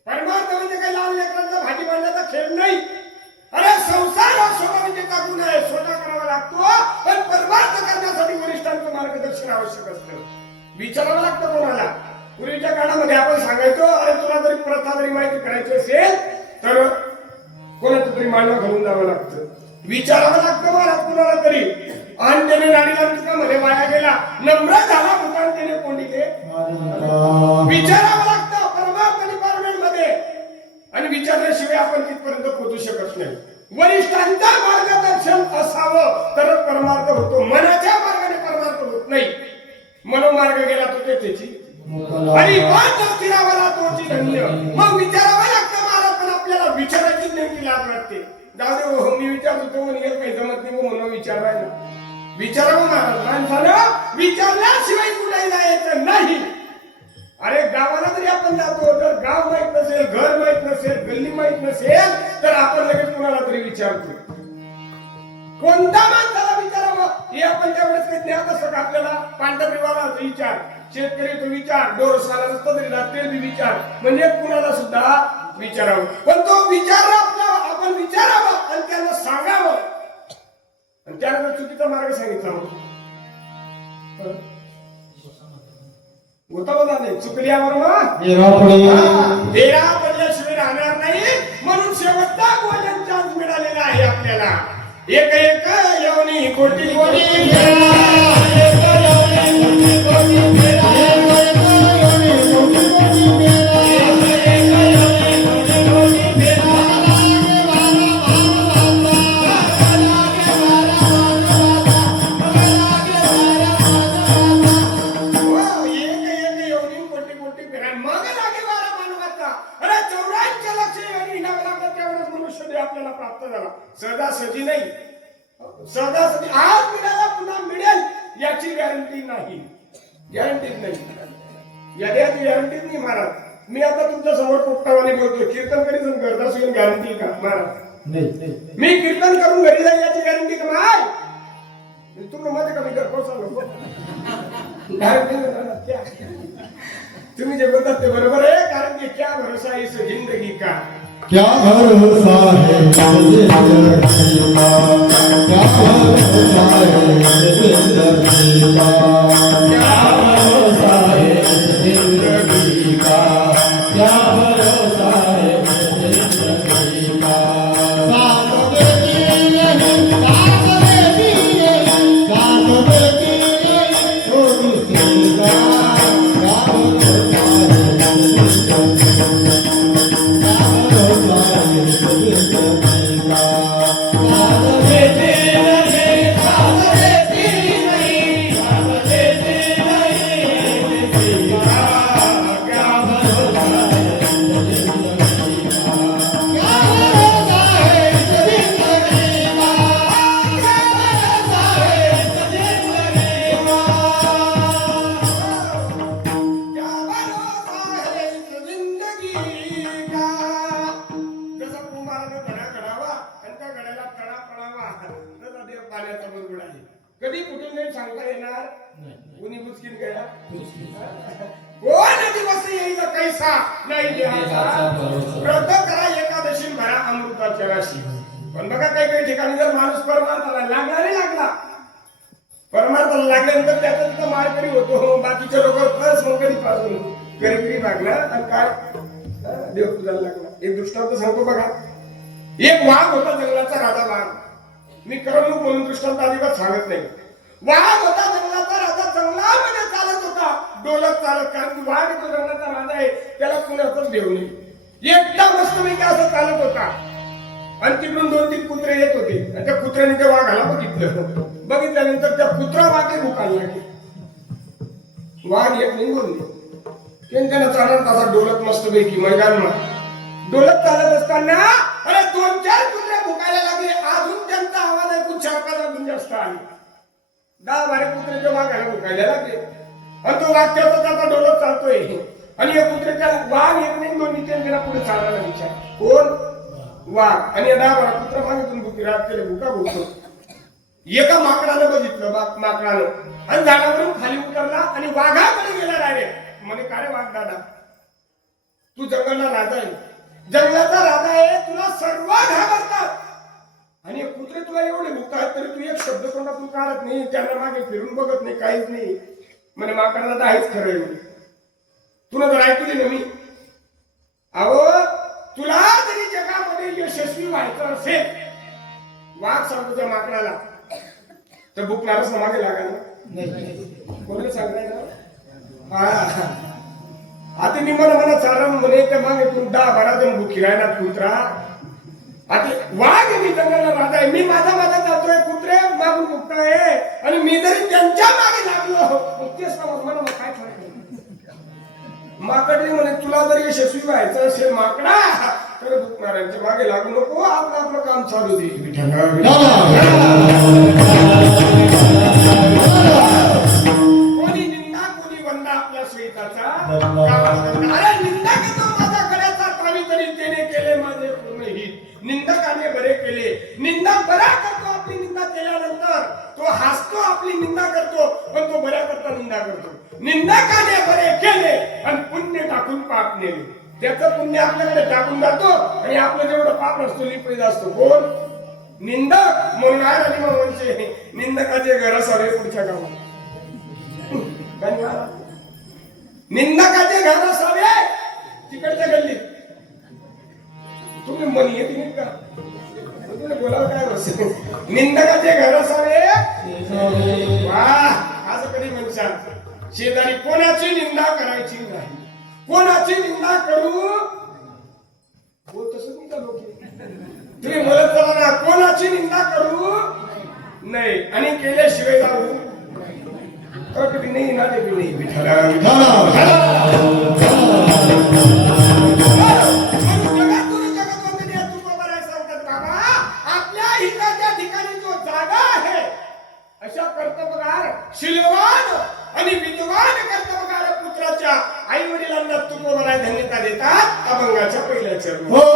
परमार्थ म्हणजे काही लहान लेकरांचा भाजी बांधण्याचा खेळ नाही. अरे संसार हा स्वतःचा गुण आहे, स्वतः करावा लागतो. पण परमार्थ करण्यासाठी वरिष्ठांचं मार्गदर्शन आवश्यक असतं. विचारावं लागतं कोणाला. पूर्वीच्या काळामध्ये आपण सांगायचो, अरे तुला जरी प्रथा जरी माहिती करायची असेल तर कोणाचं तरी मांडव घालून जावं लागतं, विचारावं लागतं मला कुणाला तरी. आणि त्याने नाडीला तुकामध्ये वाया गेला, नम्र झाला भूतान त्याने कोंडीले. विचारावं लागतं परमार्थ डिपार्टमेंट मध्ये, आणि विचारल्याशिवाय आपण तिथपर्यंत पोहोचू शकत नाही. वरिष्ठांचं मार्गदर्शन असावं तरच परमार्थ होतो. मनाच्या मार्गाने परमार्थ होत नाही. मनोमार्ग गेला तो त्याची आणि स्थिरावला तोची धन्य. मग विचारावं लागतं महाराज, पण आपल्याला विचारायची नेमकी लाज वाटते. जाऊ दे हो, मी विचारतो तो म्हणजे काही जमत नाही म्हणून विचारायला. विचारावं महाराज, माणसानं विचारल्याशिवाय कुठेही जायचं नाही. अरे गावाला जरी आपण जातो, जर गाव माहित नसेल, घर माहित नसेल, गल्ली माहित नसेल तर आपण लगेच कुणाला तरी विचारतो. कोणत्या माणसाला विचारावं हे आपण त्यावेळेस काही ज्ञात असतं. आपल्याला पांढरवाला विचार, शेतकरी तो विचार, डोरसवाला नसतो तरी ते बी विचार, म्हणजे कुणाला सुद्धा विचारावं. पण तो विचार आपण विचारावं आणि त्यांना सांगावं, आणि त्याला जर चुकीचा मार्ग सांगितला गोतावला नाही, चुकल्यावर मग तेरा पडल्याशिवाय राहणार नाही. म्हणून शेवटचा गोल्डन चान्स मिळालेला आहे आपल्याला. एक एक योनी कोटी कोटी आपल्याला प्राप्त झाला. सहजासहजी नाही, सहजासहजी आज मिळाला पुन्हा मिळेल याची गॅरंटी नाही, गॅरंटी नाही. याची गॅरंटीच नाही महाराज. मी आता तुमच्या समोर पोपटावाने बोलतोय, कीर्तन करीत घरदास येऊन गॅरंटी का महाराज? मी कीर्तन करून घरी जाईल याची गॅरंटी का महाराज? तुम्ही मध्ये कमी कर तुम्ही जे बोलतात ते बरोबर आहे, कारण की क्या भरोसा इस जिंदगी का, क्या भरोसा है जिंदगी का, क्या भरोसा है जिंदगी का, क्या भरोसा है जिंदगी का, क्या भरोसा है जिंदगी का। साथ देती नहीं, साथ देती नहीं, साथ देती नहीं, छोड़ देगा, क्या भरोसा है जिंदगी का। क्या भरोसा है इस जिंदगी का। जसा कुंभारानं घडा घडावा आणि त्या घड्याला कडा पडावा, तसा देव पाण्याचा बरोबर आहे. कधी कुठून नाही सांगता येणार. कोणी बुचकीन गया कोण दिवस येईल कैसा नाही देहाचा व्रत करा एकादशी भरा अमृताच्या राशी. पण बघा काही काही ठिकाणी जर माणूस परमार्थाला लागला नाही लागला, परमार्थाला लागल्यानंतर त्याचा तिथं मारकरी होतो, बाकीचे लोक बस मग कधी पासून गरीबी लागणार आणि काय देव तुझ्याला लागला. एक दृष्टांत सांगतो बघा. एक वाघ होता, जंगलाचा राजा वाघ. मी करमणूक म्हणून दृष्टांत अजिबात सांगत नाही. वाघ होता, जंगलाचा राजा, जंगलामध्ये चालत होता, डोलत चालत, कारण की वाघ तो जंगलाचा राजा आहे, त्याला कुणाचंच देऊ नये. एकटा मस्तपैकी असं चालत होता आणि तिकडून 2-3 कुत्रे येत होते आणि त्या कुत्र्याने त्या वाघाला बघितलं. बघितल्यानंतर त्या कुत्रा वाघे भुकायला लागले. वाघ एक निघून त्यानं चालत असा डोलत मस्तपैकी मैदानमा डोलत चालत असताना अरे 2-4 कुत्रे भुकायला लागले. अजून त्यांचा आवाज ऐकून 4-5 अजून जास्त आले. 10-12 कुत्रे त्या वाघाला भुकायला लागले आणि तो वाघ त्याचा डोलत चालतोय आणि या कुत्र्याच्या वाघ एक नाही 2 त्याला पुढे चालायला विचार कोण वाघ आणि 10-12 कुत्रा मागेतून भुकी रात केले भुका भुकतो. एका माकडानं बघितलं, माकडानं आणि झाडावरून खाली उतरला आणि वाघाकडे गेला डायरेक्ट. म्हणे का रे वाघ दादा, तू जंगलला राजा आहे, जंगलाचा राजा आहे, तुला सर्व घाबरतात आणि कुत्रे तुला एवढे भुकतात तरी तू एक शब्द तोंडातून काढत नाही, त्यांना मागे फिरून बघत नाही, काहीच नाही. म्हणे माकडाला आहेच खरं आहे. तुला जर ऐकली ना मी, अहो तुला जरी जगामध्ये यशस्वी व्हायचं असेल, वाघ सांगतो त्या माकडाला, तर भुकणारच मागे लागायला कोणी सांगायला. आता मी मला चालून म्हणे त्या मागे 10-12 जण भुकी राहणार कुत्रा. आता वाघ मी जंगलाला राजा आहे, मी माझा जातोय, कुत्रे मागून भुकताय आणि मी जरी त्यांच्या मागे लागलो ते समज मला मग काय फरक नाही. माकडे म्हणे तुला जर यशस्वी व्हायचं असेल माकडा तर भुकणाऱ्यांच्या मागे लागू नको, आपलं काम चालू दे. कोणी निंदा कोणी वंदा आपल्या स्वेताचा. अरे निंदा करतो माझ्या गळ्याचा प्राणी तरी त्याने केले माझे पूर्ण हित. निंदकाने बरे केले, निंदा बरा करतो. आपली निंदा केल्यानंतर तो हसतो, आपली निंदा करतो, पण तो बऱ्या करता निंदा करतो. निंदकाने बरे केले आणि पुण्य टाकून पाप नेले. त्याचं पुण्य आपल्याकडे टाकून जातो आणि आपलं जेवढं पाप असतो लिपित असतो. कोण निंदक म्हणून आहे आणि मग म्हणजे निंदकाचे घर असावे पुढच्या गावात. निंदकाचे घर असावे तिकडच्या गल्लीत. तुम्ही मन येते नाही का तुम्ही बोलावं काय बसेल. निंदकाचे घर असावे वाह असं कधी म्हणशाल. शेजारी कोणाची निंदा करायची नाही, कोणाची निंदा करू तसं नाही का लोक. तुम्ही बोलत चला ना, कोणाची निंदा करू नाही आणि केल्याशिवाय जाऊ कधी नाही ना ते नाही. आपल्या हिताच्या ठिकाणी जो जागा आहे अशा कर्तबगार शीलवान आणि विद्वान कर्तबगार पुत्राच्या अभंगाच्या पहिल्या चरण. हो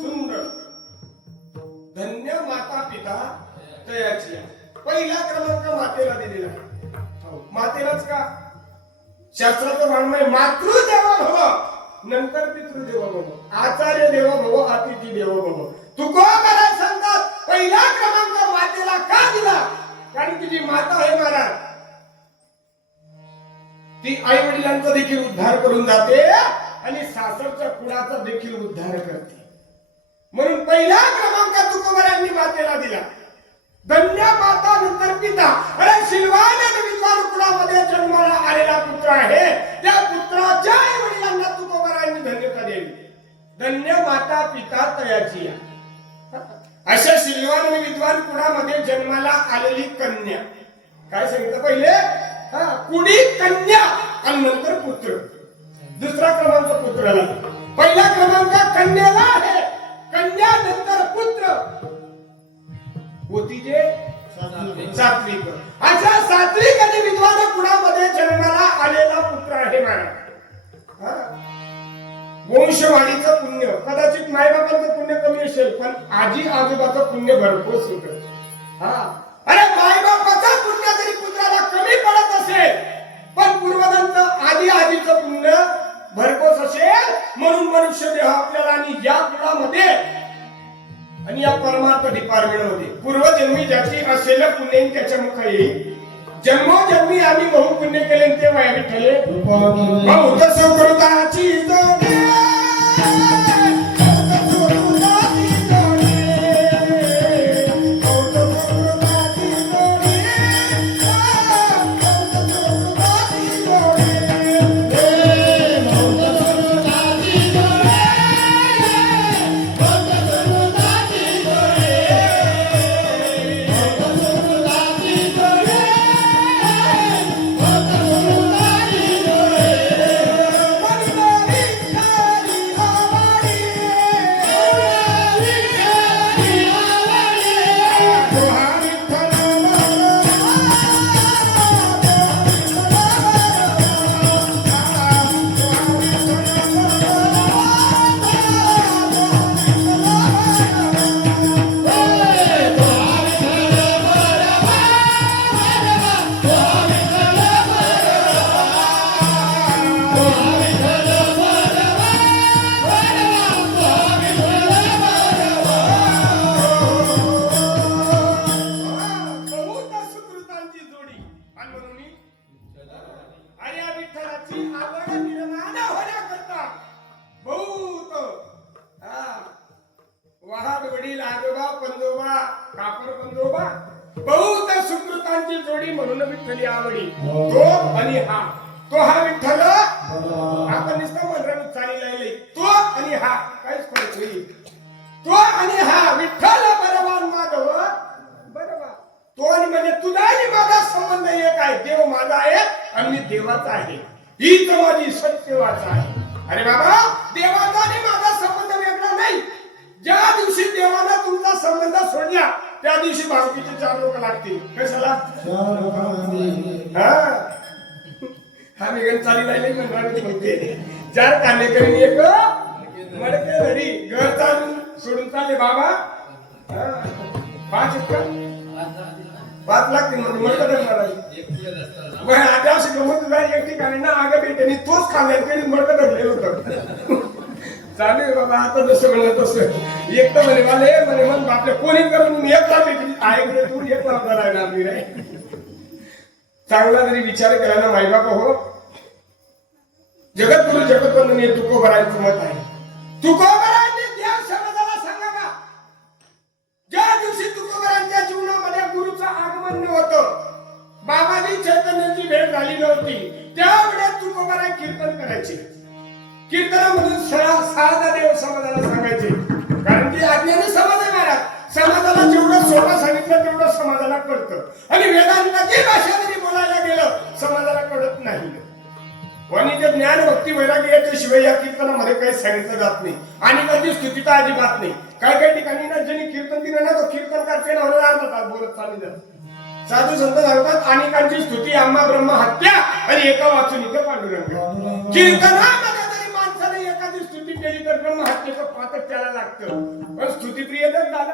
सुंदर. धन्य माता पिता तयाची. पहिला क्रमांक मातेला दिलेला आहे. हो, मातेलाच का? शास्त्राचं म्हणणं आहे मातृदेवो भव नंतर पितृदेवो भव आचार्य देवो भव अतिथी देवो भव. तुकोबाराय सांगतात पहिला क्रमांक मातेला का दिला? कारण तिची माता आहे महाराज. ती आई वडिलांचा देखील उद्धार करून जाते आणि सासरच्या कुळाचा देखील उद्धार करते. म्हणून पहिला क्रमांक तुकोबारांनी मातेला दिला. धन्य माता नंतर पिता. अरे शिलवान आणि विद्वान कुळामध्ये जन्माला आलेला पुत्र आहे. त्या पुत्राच्या आई वडिलांना तुकोबारांनी धन्यता द्यावी. धन्य माता पिता तयाची. अशा शिलवान आणि विद्वान कुळामध्ये जन्माला आलेली कन्या. काय सांगितलं पहिले? कुडी कन्या आणि नंतर पुत्र. दुसरा क्रमांक पुत्राला. पहिला क्रमांक कन्याला आहे. कन्या नंतर पुत्र. होती जे सात्विक. अशा सात्विक आणि विद्वान कुळामध्ये जन्माला आलेला पुत्र आहे महाराज. वंशवाढीचं पुण्य कदाचित मायबापांचं पुण्य कमी असेल पण आजी आजोबाचं पुण्य भरपूर सुटत. अरे मायबापाचं पुण्य जरी पुत्राला कमी पडत असेल पण पूर्वजांचं आधी आधीचं पुण्य भरपूर असेल. म्हणून मनुष्य देह आपल्याला आणि या कुळामध्ये आणि या परमार्थ डिपार्टमेंट मध्ये पूर्वजन्मी ज्याची असेल पुण्य त्याच्या मुख येईल. जन्मोजन्मी आम्ही बहु पुण्य केले ते वाया ठेले बहुत सुकृताची जोडे. वा बहुत सुकृतांची जोडी म्हणून विठ्ठली आवडी हो. तो आणि हा तो हा विठ्ठल बरोबर. आपण नुसतं मंत्रात चाली लायले तो आणि हा काहीच फरक नाही तो आणि हा विठ्ठल बरोबर माधव बरोबर तो आणि म्हणजे तुझा आणि माझा संबंध एक आहे देव माझा आहे आणि मी देवाचा आहे हीच माझी सत्यवाचा आहे अरे बाबा देवाचा आणि माझा संबंध वेगळा नाही ज्या दिवशी देवानं तुमचा संबंध सोडला त्या दिवशी भावकीचे 4 लोक लागतील कशाला चार लोकांनी हा मी गण चाली राहिली म्हणते 4 काने करून एक मडके घरी घर चालून सोडून चालले बाबा 5 का 5 लाख म्हणजे मडकं धरणार आता अशी गमत झाली एक ठिकाणी ना आगे भेटेने तोच खाल्ल्याने मडकं धरलेलं होतं चालू आहे बाबा आता जसं म्हणत तसं एक तर म्हणे मन आपल्या कोणी करून एक लाख आहे तू एक लाख धरायला आम्ही रे चांगला जरी विचार केला ना माईबाप हो जगद्गुरु जगतवंदनीय तुकोबरायांचं मत आहे तुकोबरायांनी देव समाजाला सांगा का ज्या दिवशी तुकोबरायांच्या जीवनामध्ये गुरुचं आगमन नव्हतं बाबाजी चैतन्यांची भेट झाली नव्हती त्यावेळेस तुकोबराय कीर्तन करायचे कीर्तनामधून साधा देव समाजाला सांगायचे कारण की आज्ञाने समाज आहे महाराज समाजाला जेवढं सोपं सांगितलं तेवढं समाजाला कळतं आणि वेदांताची भाषा जरी बोलायला गेलं समाजाला कळत नाही आणि ते ज्ञान भक्ती वैराग्य याच्याशिवाय या कीर्तनामध्ये काही सांगितलं जात नाही आणि कधी स्तुती तर अजिबात नाही काही ठिकाणी ना ज्यांनी कीर्तन दिलं ना तो कीर्तनकार ते नवरे अर्धा बोलत चालले जात साधू संत सांगतात अनेकांची स्तुती आम्हा ब्रह्म हत्या आणि एका वाचून इथं पांडुरंग कीर्तनामध्ये जरी माणसाने एखादी स्तुती केली तर ब्रह्म हत्येचं पातक त्याला लागतं पण स्तुतीप्रियच झालं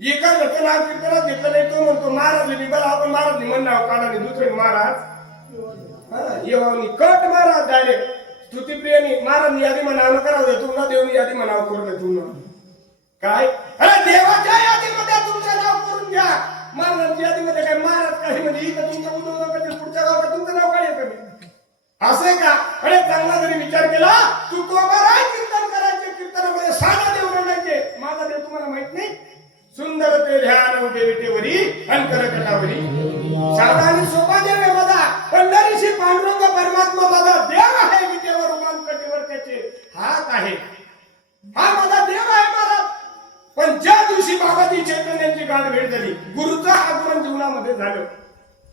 एका लोक नाव कीर्तनात घेतलं नाही तो म्हणतो महाराज निघाला आपण महाराज निमन नाव काढा आणि दुसरे महाराज येवानी कट महाराज डायरेक्ट स्तुतीप्रियनी महाराज यादी म्हणावं करावं दे तुम्हाला देवनी यादी म्हणावं करू दे तुम्हाला काय अरे देवाच्या यादीमध्ये तुमचं नाव करून घ्या महाराजांच्या यादीमध्ये काय महाराज काही म्हणजे इथं तुमचं उदो करतील पुढच्या गावात तुमचं नाव काय येतं असं आहे का अरे चांगला जरी विचार केला तू कोबराय कीर्तन करायचे कीर्तनामध्ये साधा देव म्हणायचे माझा देव तुम्हाला माहित नाही सुंदर ते ध्यान उभे विटेवरी अंकर कटावरी साधा आणि सोपा देव आहे माझा पंढरीशी पांडुरंग परमात्मा माझा देव आहे विटेवर उमान कटेवर त्याचे हात आहे हा माझा देव आहे महाराज पण ज्या दिवशी बाबाजी चैतन्यांची गाठ भेट झाली गुरुचं आगमन जीवनामध्ये झालं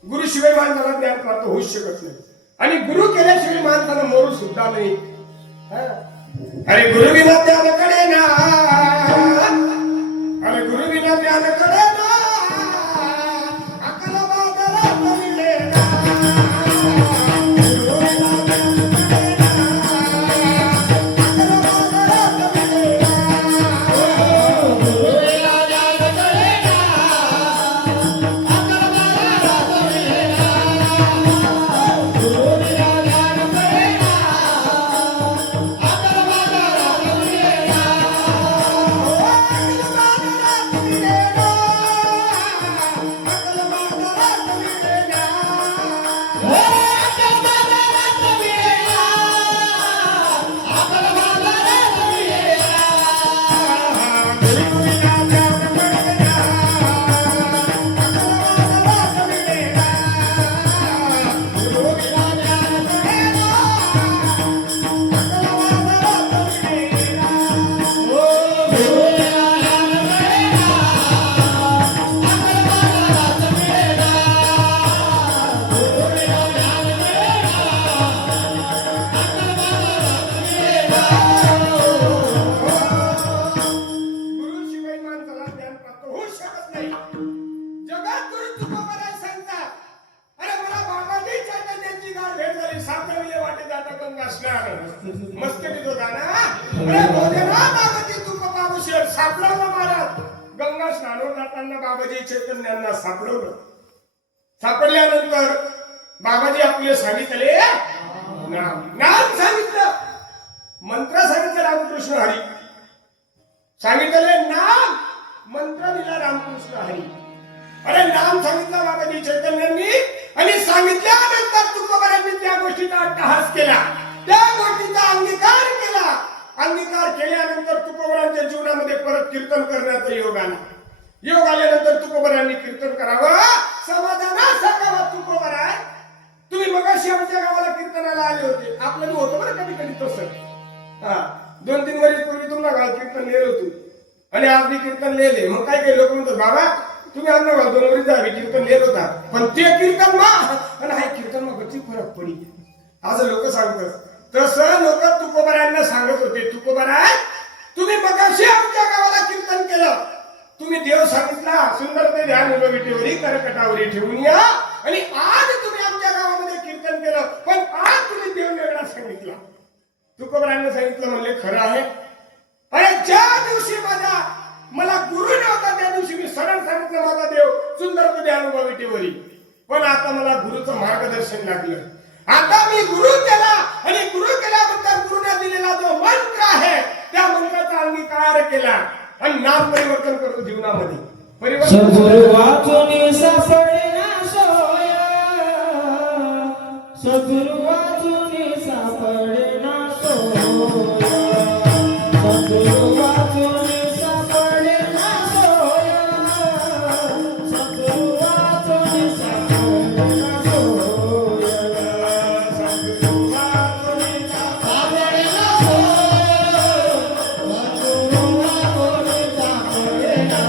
गुरुशिवाय माणसाला ज्ञान प्राप्त होऊ शकत नाही आणि गुरु केल्याशिवाय माणसाला मरू सुद्धा नाही अरे गुरु विना ज्ञान कडे ना अरे गुरु विना ज्ञान कडे ना अकल बाजारात मिळे ना गुरु विना ज्ञान कडे ना अकल बाजारात मिळे ना गुरु विना ज्ञान कडे ना अकल बाजारात मिळे ना गुरु विना ज्ञान कडे ना अकल बाजारात मिळे गुरुशिवाय माणसाला ज्ञान प्राप्त होऊ शकत नाही जगात गुरु तुकोबराय सांगतात अरे मला बाबाजी चैतन्यांची गाठ भेट झाली सापडले वाटे जाता गंगा स्नान मस्त होता ना अरे भोजनाथ बाबाजी तुकोबाबुशी सापडवलं महाराज गंगा स्नानावर जाताना बाबाजी चैतन्यांना सापडवलं सापडल्यानंतर बाबाजी आपले सांगितले नाम सांगितलं मंत्र सांगितलं रामकृष्ण हरी सांगितले नाम मंत्र दिला रामकृष्ण हरी अरे नाम सांगितलं बाबाजी चैतन्यांनी आणि सांगितल्यानंतर तुकोबारांनी त्या गोष्टीचा अट्टहास केला त्या गोष्टीचा अंगीकार केला अंगीकार केल्यानंतर तुकोबारांच्या जीवनामध्ये परत कीर्तन करण्याचा योग आला योग आल्यानंतर तुकोबरायांनी कीर्तन करावं, समाधानात सांगावं तुकोबराय तुम्ही मगाशी आमच्या गावाला कीर्तनाला आले होते. आपलं बी होतं बरं कधी कधी तसं. हा 2-3 वर्ष पूर्वी तुम्हाला गाव कीर्तन लिहिलं होतं आणि आज मी कीर्तन लिहिले. मग काय काही लोक म्हणतात बाबा तुम्ही आमच्या गाव 2 वर्ष आधी कीर्तन लिहिलं होता पण ते कीर्तन मा आणि हा कीर्तन मग कधी फरक पडी असं लोक सांगतात. तसं लोक तुकोबरायांना सांगत होते तुकोबराय तुम्ही मगाशी आमच्या गावाला कीर्तन केलं, तुम्ही देव सांगितला सुंदर ते ध्यान विटेवरी करकटावरी ठेवून या आणि आज तुम्ही आमच्या गावामध्ये कीर्तन केलं पण आज तुम्ही देव वेगळा सांगितला. तुकोबरायांना सांगितलं म्हणले खरं आहे. अरे ज्या दिवशी मला गुरु नव्हता त्या दिवशी मी सरळ सांगितलं माझा देव सुंदर तुझे अनुभव विटेवरी, पण आता मला गुरुचं मार्गदर्शन लागलं. आता मी गुरु केला आणि गुरु केल्यानंतर गुरुने दिलेला जो मंत्र आहे त्या मंत्राचा अंगीकार केला आणि नाम परिवर्तन करतो जीवनामध्ये. सद्गुरु वाचून सापडेना सोया, सद्गुरु वाचून सापडेना सोया, सद्गुरु वाचून सापडेना सोया, सद्गुरु वाचून सापडेना सोया, सद्गुरु वाचून सापडेना सोया, सद्गुरु वाचून सापडेना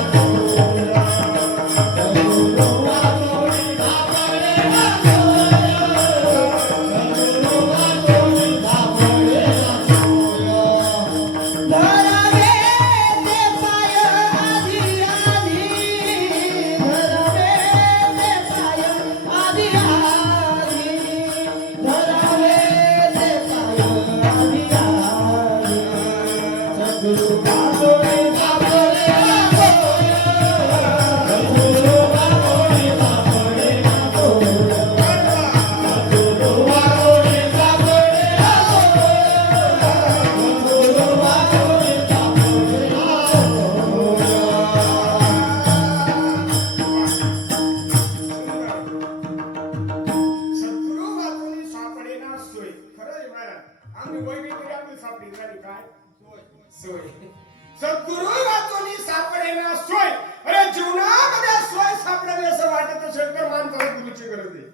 सद्गुरु वाचून सापडेना सोय. अरे जीवनामध्ये सोय सापडावी असं वाटत असेल तर माणसाला गुरुची गरज आहे.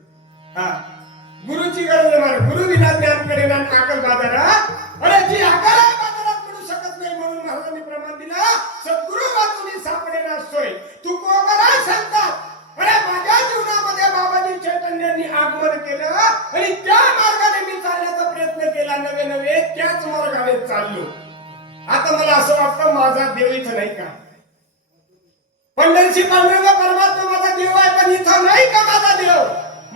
हा गुरुची गरज आहे. मला गुरु विना ज्ञान करेना अकल बाजारात. अरे जी अकल आहे बाजारात मिळू शकत नाही म्हणून महाराजांनी प्रमाण दिला सद्गुरु वाचून सापडेना सोय. तुकोबरा सांगतात अरे माझ्या जीवनामध्ये बाबाजी चैतन्यांनी आगमन केलं आणि त्या मार्गाने मी चालण्याचा प्रयत्न केला. नवे नवे त्याच मार्गाने चाललो. आता मला असं वाटतं माझा देव इथं नाही का? पंढरीची पांडुरंग परमात्मा माझा देव आहे पण इथं नाही का माझा देव?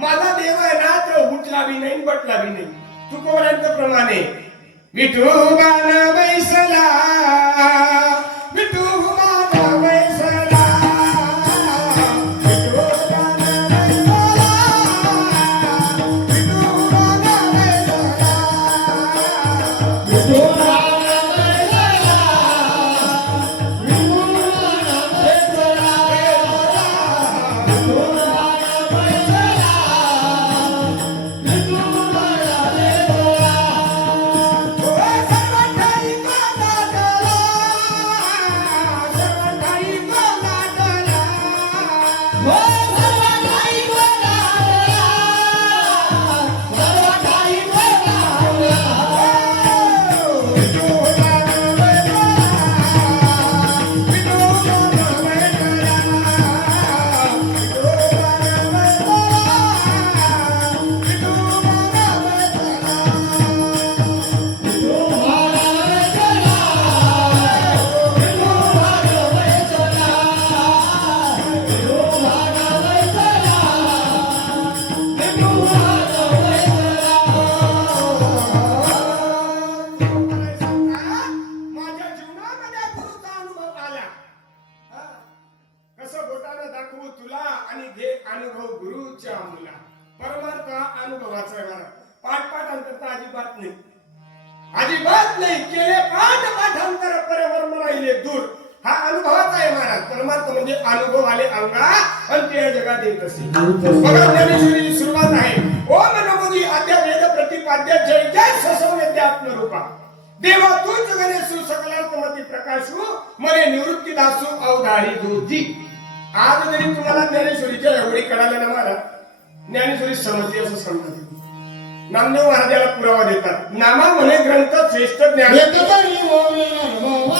माझा देव आहे ना तो उठला बी नाही बटला बी नाही. तुकोबरांच्या प्रमाणे विठोबान बैसला, विठोबान बैसला, विठोबान बैसला, विठोबान बैसला, विठोबा अजिबात नाही केले पाठ पाठांतर परवर्म राहिले दूर. हा अनुभवाचा आहे महाराज. परमार्थ म्हणजे अनुभव आले अंगा आणि ते जगात येत असे. बघा ज्ञानेश्वरीची सुरुवात आहे ओम नमोजी आद्या वेद प्रतिपाद्य जय जय ससौन्यते आत्मरूपा देवा तूच गणेशु सकलार्थमती प्रकाशु मरे निवृत्ती दासु अवधारी दूजी. आज जरी तुम्हाला ज्ञानेश्वरीच्या एवढी कळाले ना महाराज, ज्ञानेश्वरी समजली असं समजत. नामदेव महाराजाला पुरावा देतात. नामा म्हणे ग्रंथ श्रेष्ठ ज्ञान. एकतरी ओवी अनुभवावी,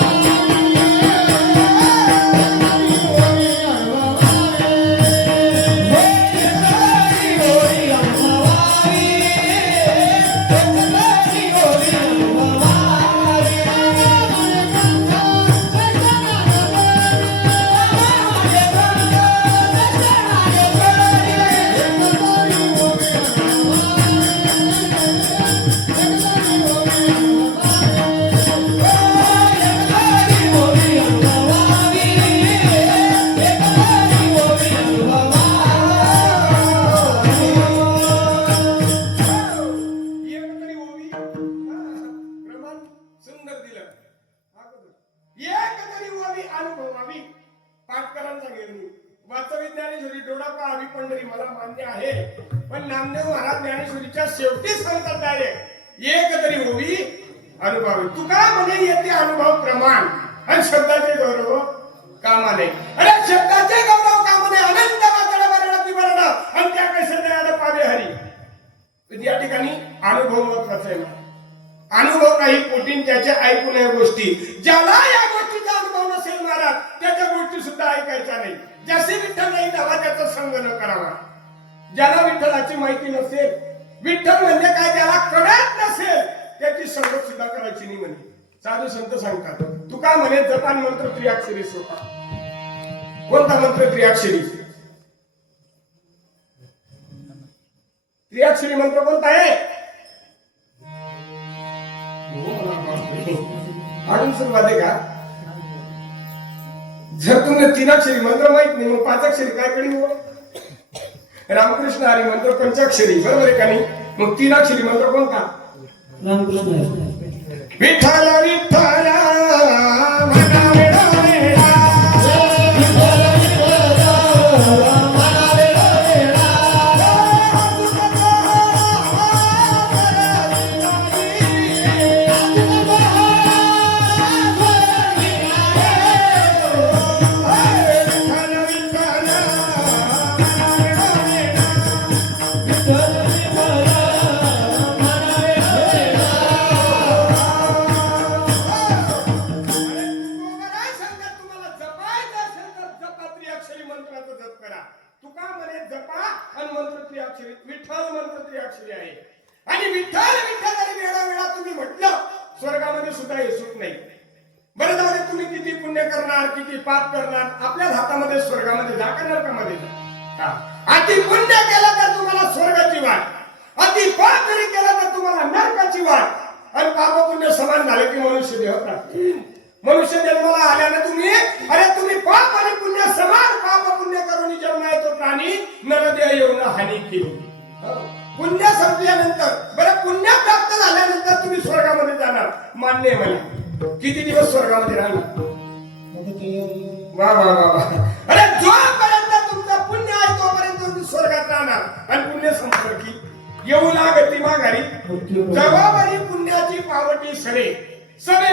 सुंदर दिलं. एक तरी ओवी अनुभवावी. पाठकरांचा घेऊन वाचवी ज्ञानेश्वरी डोळा पाहावी पंढरी मला मान्य आहे, पण नामदेव महाराज ज्ञानेश्वरीच्या शेवटी सांगतात आहे एक तरी ओवी अनुभवावी. तुका म्हणे येते अनुभव प्रमाण आणि शब्दाचे गौरव कामाने. अरे शब्दाचे गौरव कामाने अनंत वाचडा बरणाती बरण आणि त्या कैसे दयाड पावे हरी. या ठिकाणी अनुभव महत्वाचा आहे. अनुभव काही पोटीन त्याचे ऐकून या गोष्टी. ज्याला या गोष्टीचा अनुभव नसेल महाराज त्याच्या गोष्टी सुद्धा ऐकायच्या नाही. जसे विठ्ठल नाही तेव्हा त्याचा संग न करावा. ज्याला विठ्ठलाची माहिती नसेल, विठ्ठल म्हणजे काय त्याला कळत नसेल, त्याची संगत सुद्धा करायची नाही म्हणजे. साधू संत सांगतात तुका म्हणे जपान मंत्र त्रिअक्षरी सोपा. कोणता मंत्र त्रिअक्षरी? त्रिअक्षरी मंत्र कोणता आहे? अजून सुरुवात आहे का? जर तुम्ही तीनाक्षरी मंत्र माहित नाही मग पाचाक्षरी काय कळी हो? रामकृष्ण हरी मंत्र पंचाक्षरी बरोबर आहे का नाही? मग तीनाक्षरी मंत्र कोणता? रामकृष्ण विठ्ठल विठ्ठल म्हणावे डोळेला. तुका म्हणे जपा आणि मंत्र त्रिअक्षरी. विठ्ठल मंत्र त्रिअक्षरी आहे. आणि विठ्ठल विठ्ठल आणि वेळा वेळा तुम्ही म्हटलं स्वर्गामध्ये सुद्धा हे सुख नाही. बरं जाऊ दे, तुम्ही किती पुण्य करणार किती पाप करणार आपल्याच हातामध्ये. स्वर्गामध्ये जा का नरकामध्ये जा. अति पुण्य केलं तर तुम्हाला स्वर्गाची वाट, अति पाप जरी केलं तर तुम्हाला नरकाची वाट. आणि पाप पुण्य समान झाले की मनुष्य देह प्राप्त. मनुष्य जन्माला आल्याने तुम्ही पाप आणि पुण्य समान. पाप पुण्य करून जन्म येतो प्राणी नरदेह येऊन हानी केली. पुण्य संपल्यानंतर बरं पुण्य प्राप्त झाल्यानंतर तुम्ही स्वर्गामध्ये जाणार मान्य आहे मला. किती दिवस स्वर्गामध्ये राहणार? वा वा वा वा. अरे जोपर्यंत तुमचं पुण्य आहे तोपर्यंत तुम्ही स्वर्गात राहणार. आणि पुण्य संपलं की येऊ लागती माघारी. जबाबदारी पुण्याची पावटी सरे सरे